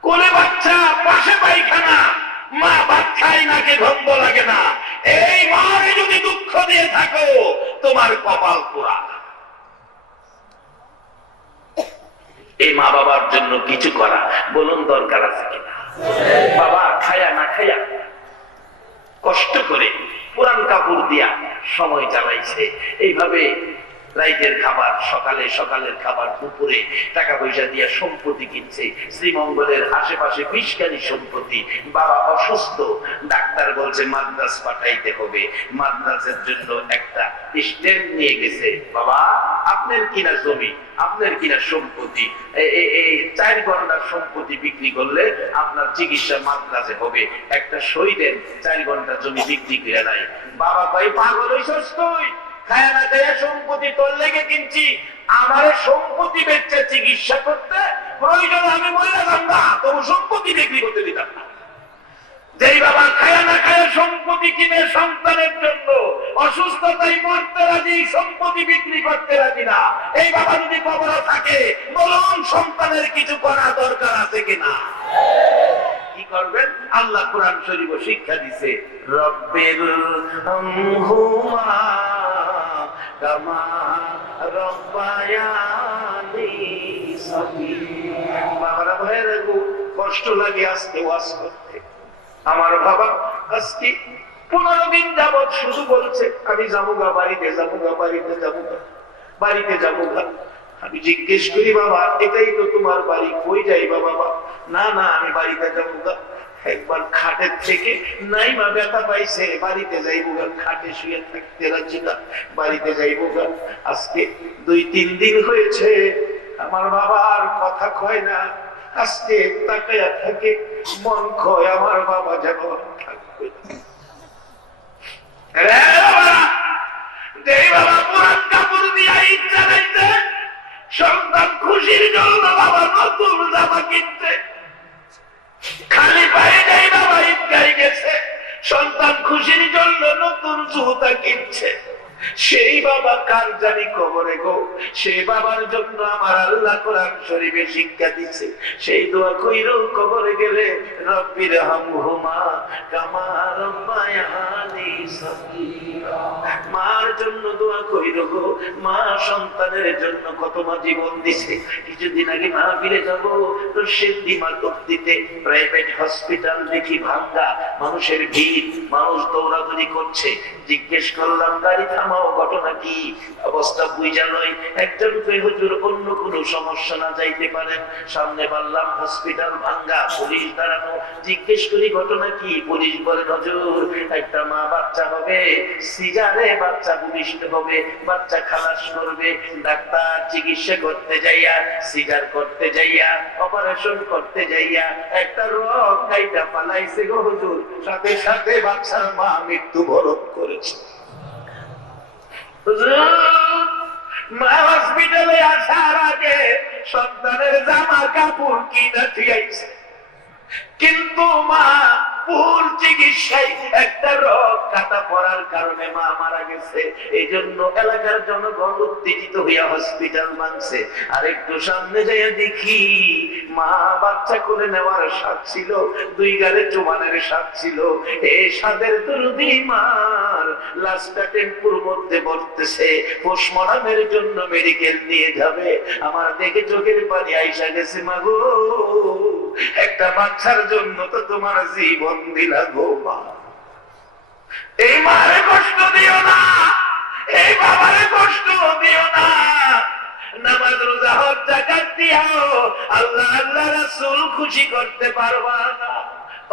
কোলে বাচ্চা পাশে পায়খানা, মা ভাত খায় নাকে গন্ধ লাগে না, এই মারে যদি দুঃখ দিয়ে থাকো তোমার কপাল পোড়া। এই মা বাবার জন্য কিছু করা বলুন দরকার আছে কিনা? বাবা খায়া না খায়া কষ্ট করে পুরান কাপড় দিয়া সময় চালাইছে, এইভাবে রাইতের খাবার সকালের খাবার দুপুরে টাকা পয়সা দিয়া সম্পত্তি কিনছে, শ্রীমঙ্গলের আশেপাশে 20 গাড়ি সম্পত্তি। বাবা অসুস্থ, ডাক্তার বলছে মাদ্রাজ পাঠাইতে হবে, মাদ্রাজের জন্য একটা স্ট্যান্ড নিয়ে গেছে। বাবা আপনার কিনা জমি, আপনার কিনা সম্পত্তি, এই 4 ঘন্টার সম্পত্তি বিক্রি করলে আপনার চিকিৎসা মাদ্রাজে হবে, একটা সই দেন, 4 ঘন্টা জমি বিক্রি করে নাই। বাবা ভাই পাগল হইছস তুই? খায়া না খায়া সম্পত্তি তোর লেগে কিনছি, আমার সম্পত্তি বেচে চিকিৎসা করতে প্রয়োজন আমি মহিলা জানবা, তবু সম্পত্তি বিক্রি করতে দিতাম না। যেই বাবা খায়া না খায়া সম্পত্তি কিনে সন্তানের জন্য অসুস্থতায় মরতে রাজি, সম্পত্তি বিক্রি করতে রাজি না, এই বাবা যদি কবরে থাকে বলুন সন্তানের কিছু করা দরকার আছে কিনা? কি করবেন? আল্লাহ কোরআন শরীফ শিক্ষা দিছে, রব্বির হামহুমা কামা রব্বায়ানি সগীরা। বাবারা ভাইরা গো, কষ্ট লাগে আজকে ওয়াজ করতে। আমার বাবা আজকে 15 দিন যাবত শুধু বলছে আমি যাবো বাড়িতে যাবো, বাড়িতে যাবো। আমি জিজ্ঞেস করি, বাবা এটাই তো তোমার বাড়ি, কই যাইবা বাবা? না আমি বাড়িতে যাবো। একবার খাটের থেকে নাইমা ব্যথা পাইছে, বাড়িতে যাইবো, খাটে শুয়ে থাকতে রাজি না, বাড়িতে যাইবো। আজকে 2-3 দিন হয়েছে আমার বাবা আর কথা কয় না, আজকে তাকায়া থাকে, মন কয় আমার বাবা যেন থাকবে। বাবা পুরান কাপড় দিয়া ইচ্ছা নাইতে, সন্তান খুশির জন্য বাবা নতুন জামা কিনতে, খালি পায়ে যাই বাবা ঈদগাহে গেছে, সন্তান খুশির জন্য নতুন জুতা কিনছে। সেই বাবা কার জানি কবরে গো, সেই বাবার জন্য আমার আল্লাহ কোরআন শরীফে শিক্ষা দিচ্ছে, সেই দোয়া কইরো কবরে গেলে, রব্বির হামহুমা কামা রব্বায়ানি সগীরা। মার জন্য দোয়া কইরো গো, মা সন্তানের জন্য কত মা জীবন দিছে। কিছুদিন আগে মাহফিলে যাবো, তো সিদ্ধিমা তপ্তিতে প্রাইভেট হসপিটাল দেখি ভাঙ্গা, মানুষের ভিড়, মানুষ দৌড়াদৌড়ি করছে। জিজ্ঞেস করলাম গাড়ি থামাও, ঘটনা কি? অবস্থা বুঝা লয়। একজন কই হুজুর অন্য কোনো সমস্যা না যাইতে পারেন, সামনে বললাম হসপিটাল ভাঙ্গা, পুলিশ দাঁড়ানো। জিজ্ঞেস করি ঘটনা কি? পুলিশ বলেন হুজুর একটা মা বাচ্চা হবে, সিজারে বাচ্চা ভূমিষ্ঠ হবে, বাচ্চা খালাস করবে, ডাক্তার চিকিৎসা করতে যাইয়া, সিজার করতে যাইয়া, অপারেশন করতে যাইয়া একটা রোগ কাইটা পালাইছে গো হুজুর, সাথে সাথে বাচ্চার মা মৃত্যুবরণ করেছে। মা হসপিটালে আসার আগে সন্তানের জামা কাপড় কিনা থিয়াইছে, কিন্তু মা ভুল চিকিৎসায় একটা রোগ কাটা পড়ার কারণে মা মারা গেছে। এই জন্য এলাকার জনগণ উত্তেজিত হইয়া হসপিটাল মানছে। আর একটু সামনে যাইয়া দেখি মা বাচ্চা কোলে নেওয়ার স্বাদ ছিল, দুই গালে চুমানের স্বাদ ছিল। এই স্বাদের দরুদি মার লাশটা টেম্পুর মধ্যে বসতেছে, পোস্টমর্টমের জন্য মেডিকেল নিয়ে যাবে। আমার দেখে চোখের পানি আইসা গেছে। মাগো, একটা বাচ্চার জন্য তো তোমার জীবন দিলা গো মা। এই মারে কষ্ট দিও না, এই বাবারে কষ্ট দিও না। নামাজ রোজা হজ যাকাত দিও, আল্লাহ আল্লাহ রাসূল খুশি করতে পারবা না।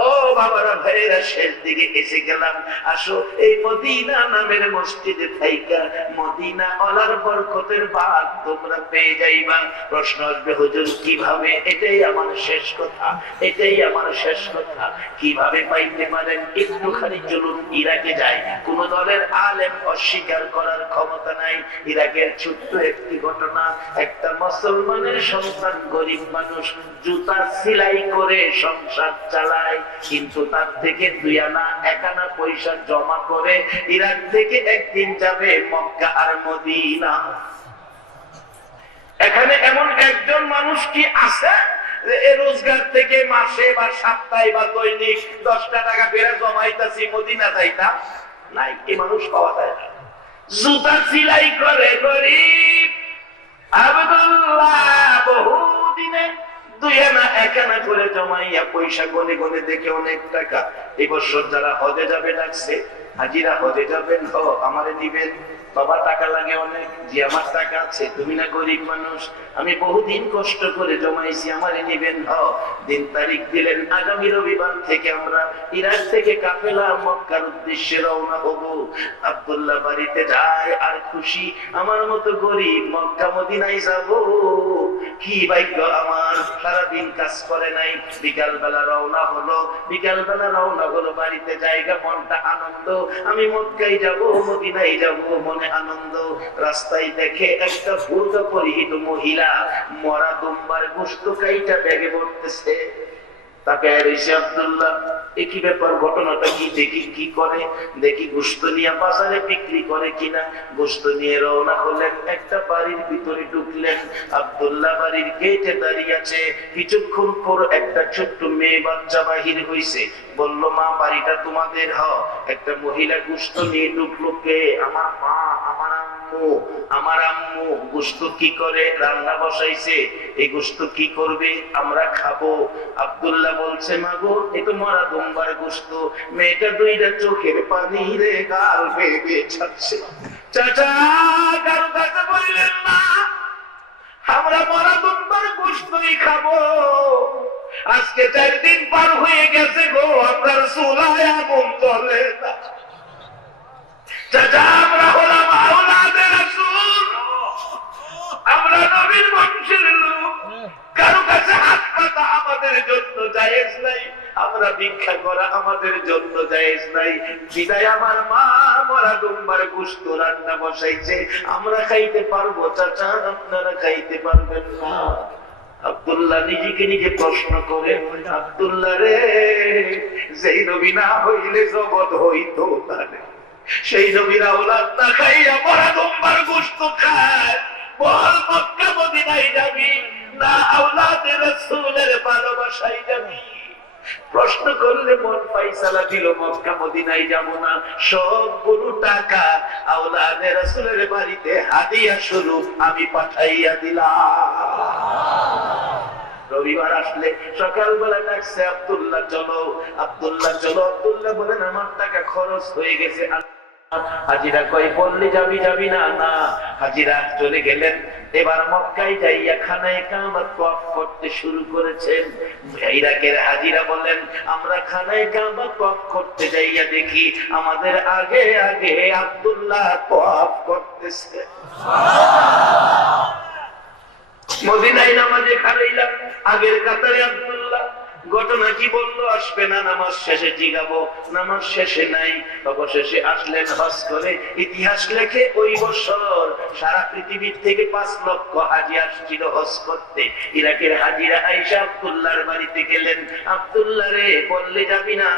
ও বাবারা ভাইরা, শেষ দিকে এসে গেলাম। আসো এই মদিনা নামের মসজিদে থাইকা মদিনা ওয়ালার বরকতের বাদ তোমরা পেয়ে যাইবা। প্রশ্ন আসবে, হুজুর কিভাবে? এটাই আমার শেষ কথা, এটাই আমার শেষ কথা। কিভাবে পাইতে পারেন? একটুখানি চলুন, ইরাকে যাই। কোন দলের আলেম অস্বীকার করার ক্ষমতা নাই। ইরাকের ছোট্ট একটি ঘটনা। একটা মুসলমানের সন্তান, গরিব মানুষ, জুতা সেলাই করে সংসার চালায়, কিন্তু তার থেকে 2 আনা 1 আনা পয়সা জমা করে ইরাক থেকে একদিন যাবে মক্কা আর মদিনা। এখানে এমন একজন মানুষ কি আছে যে এই রোজগার থেকে মাসে বা সপ্তাহে বা দৈনিক 10 টাকা বেড়ে জমাইতাছি মদিনা যাইতা? নাই, এই মানুষ পাওয়া যায় না। জুতা সেলাই করে গরিব আব্দুল্লাহ বহুদিনে 2 আনা 1 আনা করে জমাইয়া পয়সা গনে গনে দেখে অনেক টাকা। এই বছর যারা হজে যাবে ডাকছে, হাজিরা হজে যাবেন, আমারে দিবেন। বাবা টাকা লাগে অনেক। জি আমার টাকা আছে। তুমি না গরিব মানুষ, আমি বহুদিন কষ্ট করে জমাইছি, আমারে নিবেন। দিন তারিখ দিলেন, আগামী রবিবার থেকে আমরা ইরাক থেকে কাফেলা মক্কার উদ্দেশ্যে রওনা হব। আব্দুল্লাহ বাড়িতে যায় আর খুশি, আমার মতো গরিব মক্কা মদিনায় যাব। কি ভাগ্য আমার, সারাদিন কাজ করে নাই, বিকাল বেলা রওনা হলো। বিকাল বেলা রওনা হলো, বাড়িতে জায়গা, মনটা আনন্দ। আমি মক্কায় যাব, মদিনায় যাব, মনে আনন্দ। রাস্তায় দেখে একটা বুরকা পরিহিত মহিলা মরা দুম্বার গোশত কাইটা ব্যাগে ভরতেছে। তাকে আব্দুল্লাহ, একই ব্যাপার, ঘটনাটা কি? দেখি কি করে, দেখি গোশত নিয়ে বাজারে বিক্রি করে কিনা। গোশত নিয়ে রওনা হলেন, একটা বাড়ির ভিতরে ঢুকলেন। আব্দুল্লাহ বাড়ির গেটে দাঁড়িয়ে আছে। কিছুক্ষণ পর একটা ছোট্ট মেয়ে বাচ্চা বাহির হইছে। বলল, মা বাড়িটা তোমাদের? একটা মহিলা গোশত নিয়ে ঢুকলো। কে? আমার মা, আমার আম্মু। আমার আম্মু গোশত কি করে? রান্না বসাইছে। এই গোশত কি করবে? আমরা খাবো। আব্দুল্লাহ বলছে, মা গো, এ তো মরা দুম্বার গোশত। মেয়েটা 2টা চোখের পানি রে গাল বেয়ে ছাড়ছে। চাচা কারো কাছে বললেন না, আমরা মরা দুম্বার গোশতই খাবো। আজকে 4 দিন পার হয়ে গেছে গো, আপনার চুলায় আগুন জ্বলে না। চাচা আমরা হলাম আওলাদে রাসূল, আমরা নবীর বংশের লোক। কারো কাছে হাত পাতা আমাদের জন্য জায়েজ নাই, আমরা ভিক্ষা করা আমাদের জন্য জায়েজ নাই। বিদায় আমার মা মরা দুম্বার গোশত রান্না বসাইছে, আমরা খাইতে পারবো, চাচা আপনারা খাইতে পারবেন না। আব্দুল্লাহ নিজেকে নিজে প্রশ্ন করে, আব্দুল্লাহ রে, যেই নবী না হইলে জগৎ হইতো না রে। সেই নবীর আওলাদ না খাইয়া মরা দুম্বার গোশত খায়। বল মক্কা মদিনায় যাবি না আওলাদে রাসূলের ভালোবাসায় যাবি? প্রশ্ন করলে মন ফাইসালা দিল, মক্কা মদিনায় যাব না। সবগুলো টাকা আওলাদে রাসূলের বাড়িতে হাদিয়া স্বরূপ আমি পাঠাইয়া দিলাম। রবিবার আসলে সকালবেলা ডাকছে, আব্দুল্লাহ চলো, আব্দুল্লাহ চলো। আব্দুল্লাহ বলেন, আমার টাকা খরচ হয়ে গেছে। হাজিরা কই, বললে যাবি? যাবি না? না। হাজিরা চলে গেলেন। এবার মক্কায় যাইয়া খানায়ে কাবা তওয়াফ করতে শুরু করেছেন। ইরাকের হাজিরা বলেন, আমরা খানায়ে কাবা তওয়াফ করতে যাইয়া দেখি আমাদের আগে আগে আব্দুল্লাহ তওয়াফ করতেছে। মদিনায় নামাজে খাড়াইলাম, আগের কাতারে আব্দুল্লাহ। ঘটনা কি বললো? আসবে না, নামাজ শেষে জিগাবো, নামাজ শেষে নাই। অবশেষে আসলেন হজ করে। ইতিহাস লেখে ওই বছর সারা পৃথিবীর থেকে 5 লক্ষ হাজি আসছিল হজ করতে। ইরাকের হাজিরা আয়েশা আব্দুল্লাহর বাড়িতে গেলেন। আব্দুল্লাহ রে, বললে যাবি না?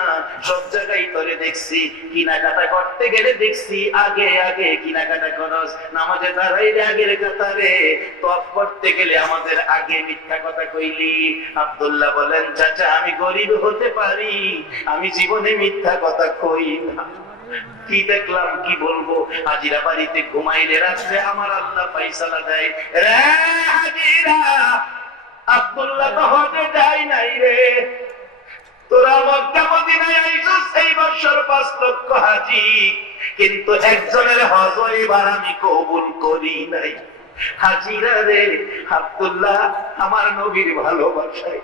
সব জায়গায় তোরে দেখছি, কিনাকাটা করতে গেলে দেখছি আগে আগে কিনাকাটা করস, নামাজে দাঁড়াইলে আগের কাতারে, তওয়াফ করতে গেলে আমাদের আগে মিথ্যা কথা কইলি। আব্দুল্লাহ বলেন, চাচা আমি গরিব হতে পারি, আমি জীবনে মিথ্যা কথা কই না। কি দেখলাম কি বলবো? হাজিরা বাড়িতে ঘুমাইলে রাত্রে আমার আল্লাহ ফয়সালা দেয়। রে হাজিরা, আব্দুল্লাহ তো হজে যায় নাই রে, তোরা মক্কা মদিনায় আইছস এই বছর 5 লক্ষ হাজি, কিন্তু একজনের হজ এবার আমি কবুল করি নাই। হাজিরা রে, আব্দুল্লাহ আমার নবীর ভালোবাসায়,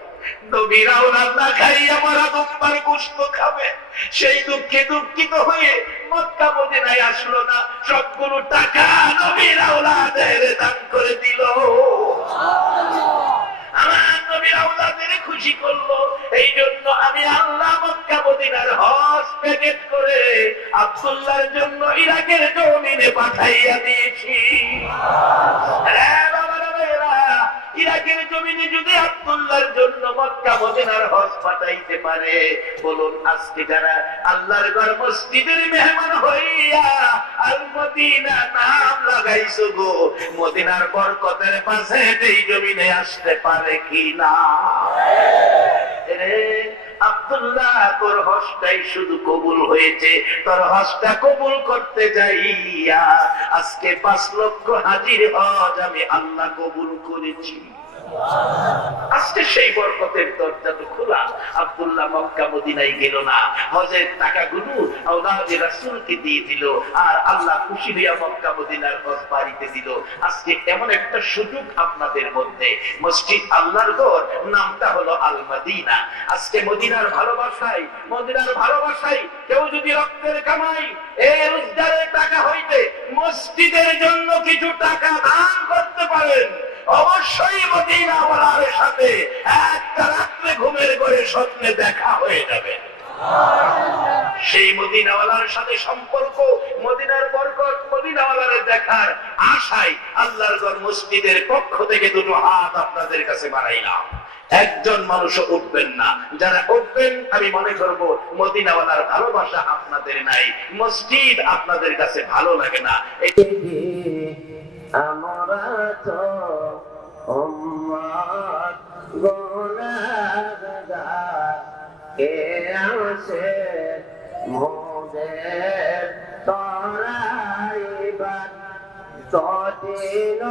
নবীর আওলাদ না খাই আমার দুম্বার গোশত খাবে, সেই দুঃখে দুঃখিত হয়ে মক্কা মদিনায় আসলো না, সবগুলো টাকা নবীর আওলাদের দান করে দিল। আমার নবীর আওলাদের খুশি করলো, এই জন্য আমি আল্লাহ মক্কা মদিনার হজ প্যাকেট করে আব্দুল্লাহর জন্য ইরাকের জমিনে পাঠাইয়া দিয়েছি। ইরাকের জমিনে যদি আব্দুল্লাহর জন্য মক্কা মদিনার হজ পাঠাইতে পারে, বলুন আজকে যারা আল্লাহর ঘর মসজিদের মেহমান হইয়া আল মদিনা নাম লাগাইছো গো, মদিনার বরকতের পাশে এই জমিনে আসতে পারে কি না? আব্দুল্লাহ, তোর হজটাই শুধু কবুল হয়েছে, তোর হজটা কবুল করতে যাইয়া আজকে 5 লক্ষ হাজির হজ আমি আল্লাহ কবুল করেছি। আজকে সেই বরকতের দরজা তো খোলা। আব্দুল্লাহ মক্কা মদিনায় গেল না, হজের টাকাগুলো আওলাদে রাসূলকে দিয়ে দিল, আর আল্লাহ খুশি হইয়া মক্কা মদিনার হজ বাড়িতে দিল। আজকে এমন একটা সুযোগ আপনাদের মধ্যে, মসজিদ আল্লাহর ঘর, নামটা হলো আল মদিনা। আজকে মদিনার ভালোবাসায়, মদিনার ভালোবাসায় কেউ যদি রক্তের কামাই এই রোজগারের টাকা হইতে মসজিদের জন্য কিছু টাকা দান করতে পারেন, অবশ্যই মদিনাওয়ালার সাথে একটা রাত্রে ঘুমের ঘরে স্বপ্নে দেখা হয়ে যাবে। সেই মদিনাওয়ালার সাথে সম্পর্ক, মদিনার বরকত, মদিনাওয়ালার দেখার আশায় আল্লাহর ঘর মসজিদের পক্ষ থেকে 2 হাত আপনাদের কাছে বাড়াইলাম। একজন মানুষও উঠবেন না, যারা উঠবেন আমি মনে করব মদিনাওয়ালার ভালোবাসা আপনাদের নাই, মসজিদ আপনাদের কাছে ভালো লাগে না। আমরা তো উম্মত গুনাহগার, কে আসে মোদের তরাইবার, কঠিন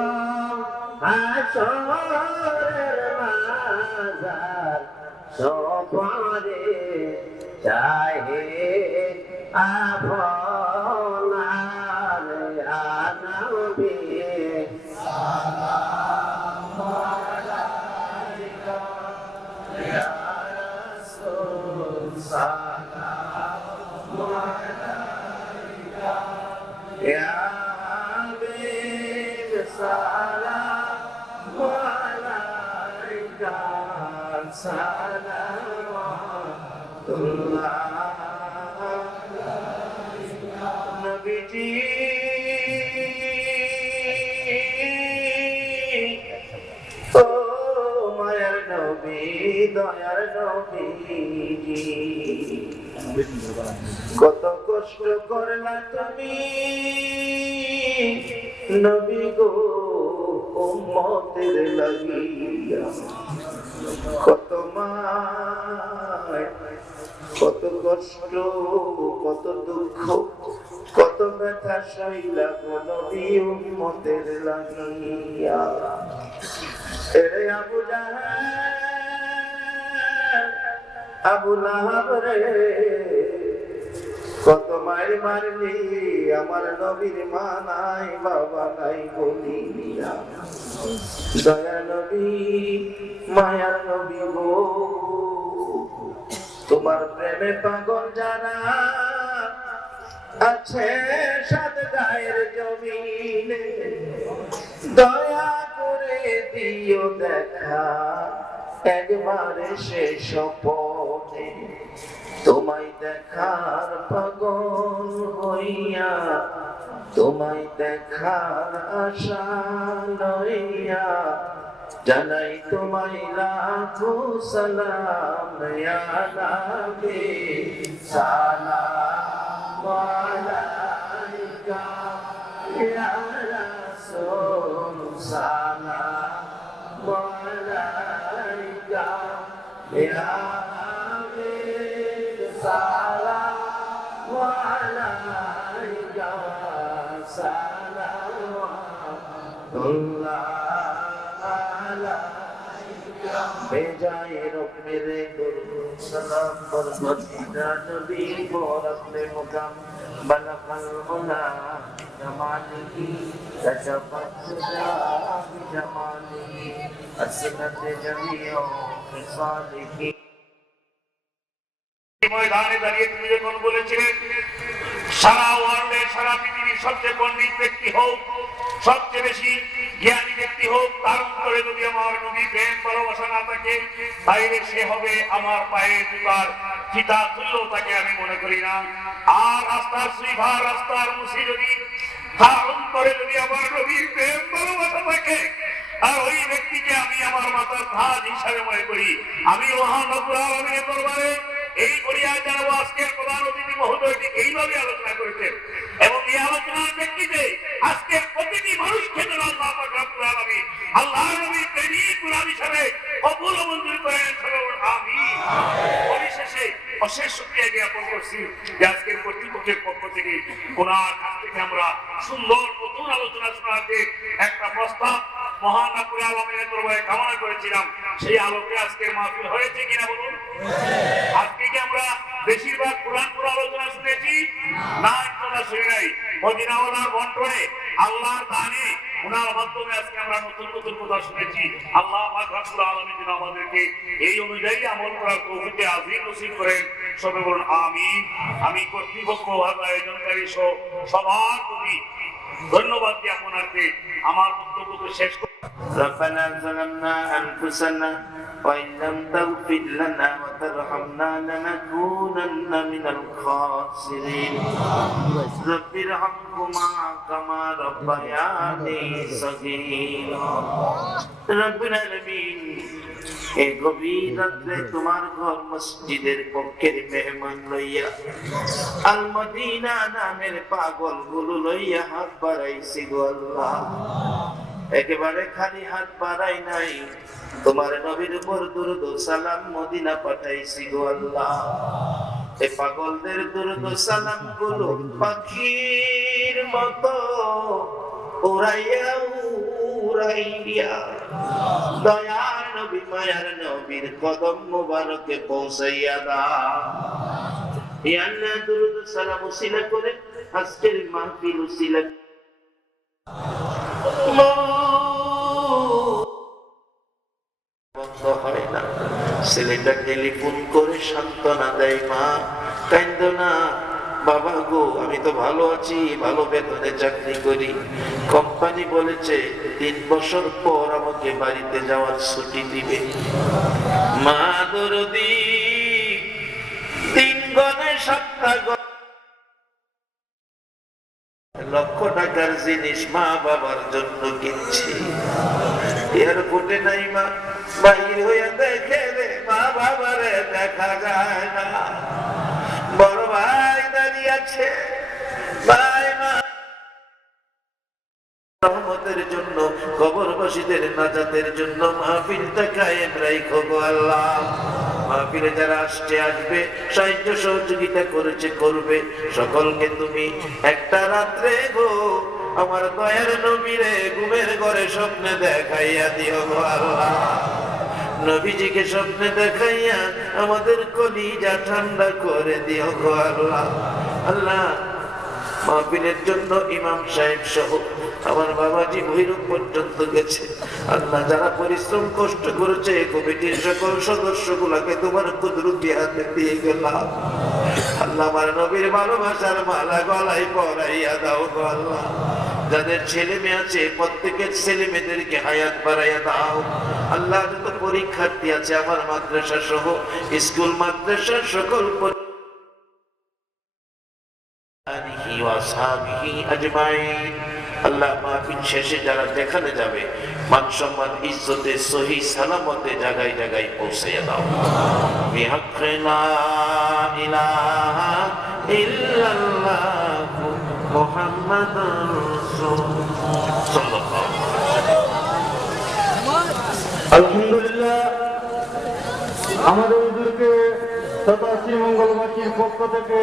হাসরের মাঝার সপরে চাহে আপনার আনবী। সালাম আলাইকা ইয়া রাসূল, সালাম আলাইকা ইয়া হাবিব, সালাম আলাইকা, সালাওয়াতুল্লাহ আলাইকা। নবীজি ও মায়ার নবী, দয়ার নবীজি, কত কষ্ট করলা তুমি নবী গো উম্মতের লাগিয়া, কত মায়, কত কষ্ট, কত দুঃখ, কত ব্যথা সইলা গো নবী উম্মতের লাগিয়া। এরে আবু জাহেল, আবু লাহাব রে, কত মায়ের মারলি আমার নবীর মা নাই বাবা নাই বলিয়া। দয়া নবী, মায়ার নবী গো, তোমার প্রেমে পাগল যারা আছে 7 গায়ের জমিনে, দয়া করে দিও দেখা একবারে সে স্বপনে তোমায় দেখার পাগল হইয়া, তোমায় দেখার আশা লইয়া জানাই তোমায় লাখো সালাম ইয়া নবী সালাম আলাইকা ইয়া রাসূল সালাম আলাইকা ইয়া হাবিব সালাম আলাইকা সালাওয়াতুল্লাহ बेजाए रुक मेरे गुरु सलाम पर मदीना नबी और अपने मुकाम बलगल उला जमानी कशफत जमानी असनत जमियो सालिही ময়দানে দাঁড়িয়ে তুমি যখন বলেছিলেন সারা ওয়ার্ল্ডে সারা পৃথিবীর সবচেয়ে পণ্ডিত ব্যক্তি হোক, সবচেয়ে বেশি জ্ঞানী ব্যক্তি হোক, তার উত্তরে যদি আমার নবী প্রেম ভালোবাসা না থাকে তাইলে সে হবে আমার পায়ের জুতার ফিতা তুল্য, তাকে আমি মনে করি না। আর রাস্তার সুইভার রাস্তার মুসি যদি তার অন্তরে যদি আমার নবীর প্রেম ভালোবাসা থাকে আর ওই ব্যক্তিকে আমি আমার মাথার তাজ হিসাবে মনে করি। আমি মহান রব্বুল আলামিনের দরবারে এই করিয়ায় জানাবো আজকের প্রধান অতিথি মহোদয়টি এইভাবে আলোচনা করেছেন এবং এই আলোচনার ব্যক্তিতে আজকের প্রতিটি মানুষকে যেন আল্লাহ পাক রব্বুল আলামিন আল্লাহর নবীর প্রেমিক গোলাম হিসেবে কবুল ও মঞ্জুর করেন। আমিন। পরিশেষে অশেষ শুকরিয়া জ্ঞাপন করছি যে আজকের কর্তৃপক্ষের পক্ষ থেকে ওনার কাছ থেকে আমরা সুন্দর নতুন আলোচনা শোনাতে একটা প্রস্তাব মহান রব্বুল আলামিনের দরবারে কামনা করেছিলাম, সেই আলোকে আজকের মাহফিল হয়েছে কিনা বলুন? আজকে কি আমরা বেশিরভাগ কোরআন পড়া আলোচনা শুনেছি? না, ইনশাআল্লাহ শুনি নাই। মদিনাওয়ালার বন্টনে আল্লাহর দানে ওনার মাধ্যমে আজকে আমরা নতুন নতুন কথা শুনেছি। আল্লাহ পাক রব্বুল আলামিন যেন আমাদেরকে এই অনুযায়ী আমল করার তৌফিক আযীম নসিব করেন। সবাই বলুন আমিন। আমি কর্তৃপক্ষ আয়োজনকারী সহ সবার প্রতি ধন্যবাদ জ্ঞাপন করতে আমার বক্তব্য শেষ করছি। ربنا ظلمنا أنفسنا وإن لم تغفر لنا وترحمنا لنكونن من الخاسرين رب ارحمهما كما ربياني صغيرا رب العالمين এই গভীর রাত্রে তোমার ঘর মসজিদের পক্ষের মেহমান লইয়া আল মদিনা নামের পাগল গুলো লইয়া হাত বাড়াইছি গো আল্লাহ। একেবারে খালি হাত বাড়াই নাই, তোমার নবীর উপর দুরূদ ও সালাম মদিনা পাঠাইছি গো আল্লাহ। এই পাগলদের দুরূদ ও সালাম গুলো পাখির মতো উড়াইয়া উড়াইয়া দয়ার নবী মায়ার নবীর কদম মোবারকে পৌঁছাইয়া দাও। ইয়া আল্লাহ দুরূদ ও সালাম উসিলা করে আজকের মাহফিল উসিলা বন্ধ হয় না। ছেলেটা টেলিফোন করে সান্ত্বনা দেয়, মা কাঁদো না বাবা গো, আমি তো ভালো আছি, ভালো বেতনে চাকরি করি, কোম্পানি বলেছে 3 বছর পর আমাকে বাড়িতে যাওয়ার ছুটি দিবে। মা দরদি 3 গনে 7 লক্ষ টাকার জিনিস মা বাবার জন্য কিনছি, এয়ারপোর্টে নাই মা, বাহির হইয়া দেখে রে মা বাবারে দেখা যায় না। বড় ভাই দাঁড়িয়ে আছে, ভাই মা রহমতের জন্য কবরবাসীদের নাজাতের জন্য মাহফিলটা কায়েম রাখো গো আল্লাহ। মাহফিলে যারা আসছে আসবে, সাহায্য সহযোগিতা করেছে করবে, সকলকে তুমি একটা রাত্রে গো আমার দয়ার নবীরে ঘুমের ঘরে স্বপ্নে দেখাইয়া দিও গো আল্লাহ। নবীজিকে স্বপ্নে দেখাইয়া আমাদের কলিজা ঠান্ডা করে দিও গো আল্লাহ। আল্লাহ মাহফিলের জন্য ইমাম সাহেব সহ আমার বাবাজি ভৈরব পর্যন্ত গেছে, আল্লাহ যারা পরিশ্রম কষ্ট করেছে কমিটির সকল সদস্য গুলাকে তোমার কুদরতি হাতে দিয়ে গেলাম। আল্লাহ আমার নবীর ভালোবাসার মালা গলায় পরাইয়া দাও গো আল্লাহ। যাদের ছেলে মেয়ে আছে প্রত্যেকের ছেলে মেয়েদেরকে হায়াত বাড়াইয়া দাও আল্লাহ। যত পরীক্ষার্থী আছে আমার মাদ্রাসা সহ স্কুল মাদ্রাসার সকল আল্লাহ মাহফিল শেষে যারা যেখানে যাবে মান সম্মান ইজ্জতে সহি সালামতে জায়গায় জায়গায় পৌঁছাইয়া দাও। বিহাক্কে লা ইলাহা ইল্লাল্লাহ মুহাম্মাদুর রাসূলুল্লাহ। আলহামদুলিল্লাহ, আমাদের হুজুরকে তথা শ্রীমঙ্গলবাসীর পক্ষ থেকে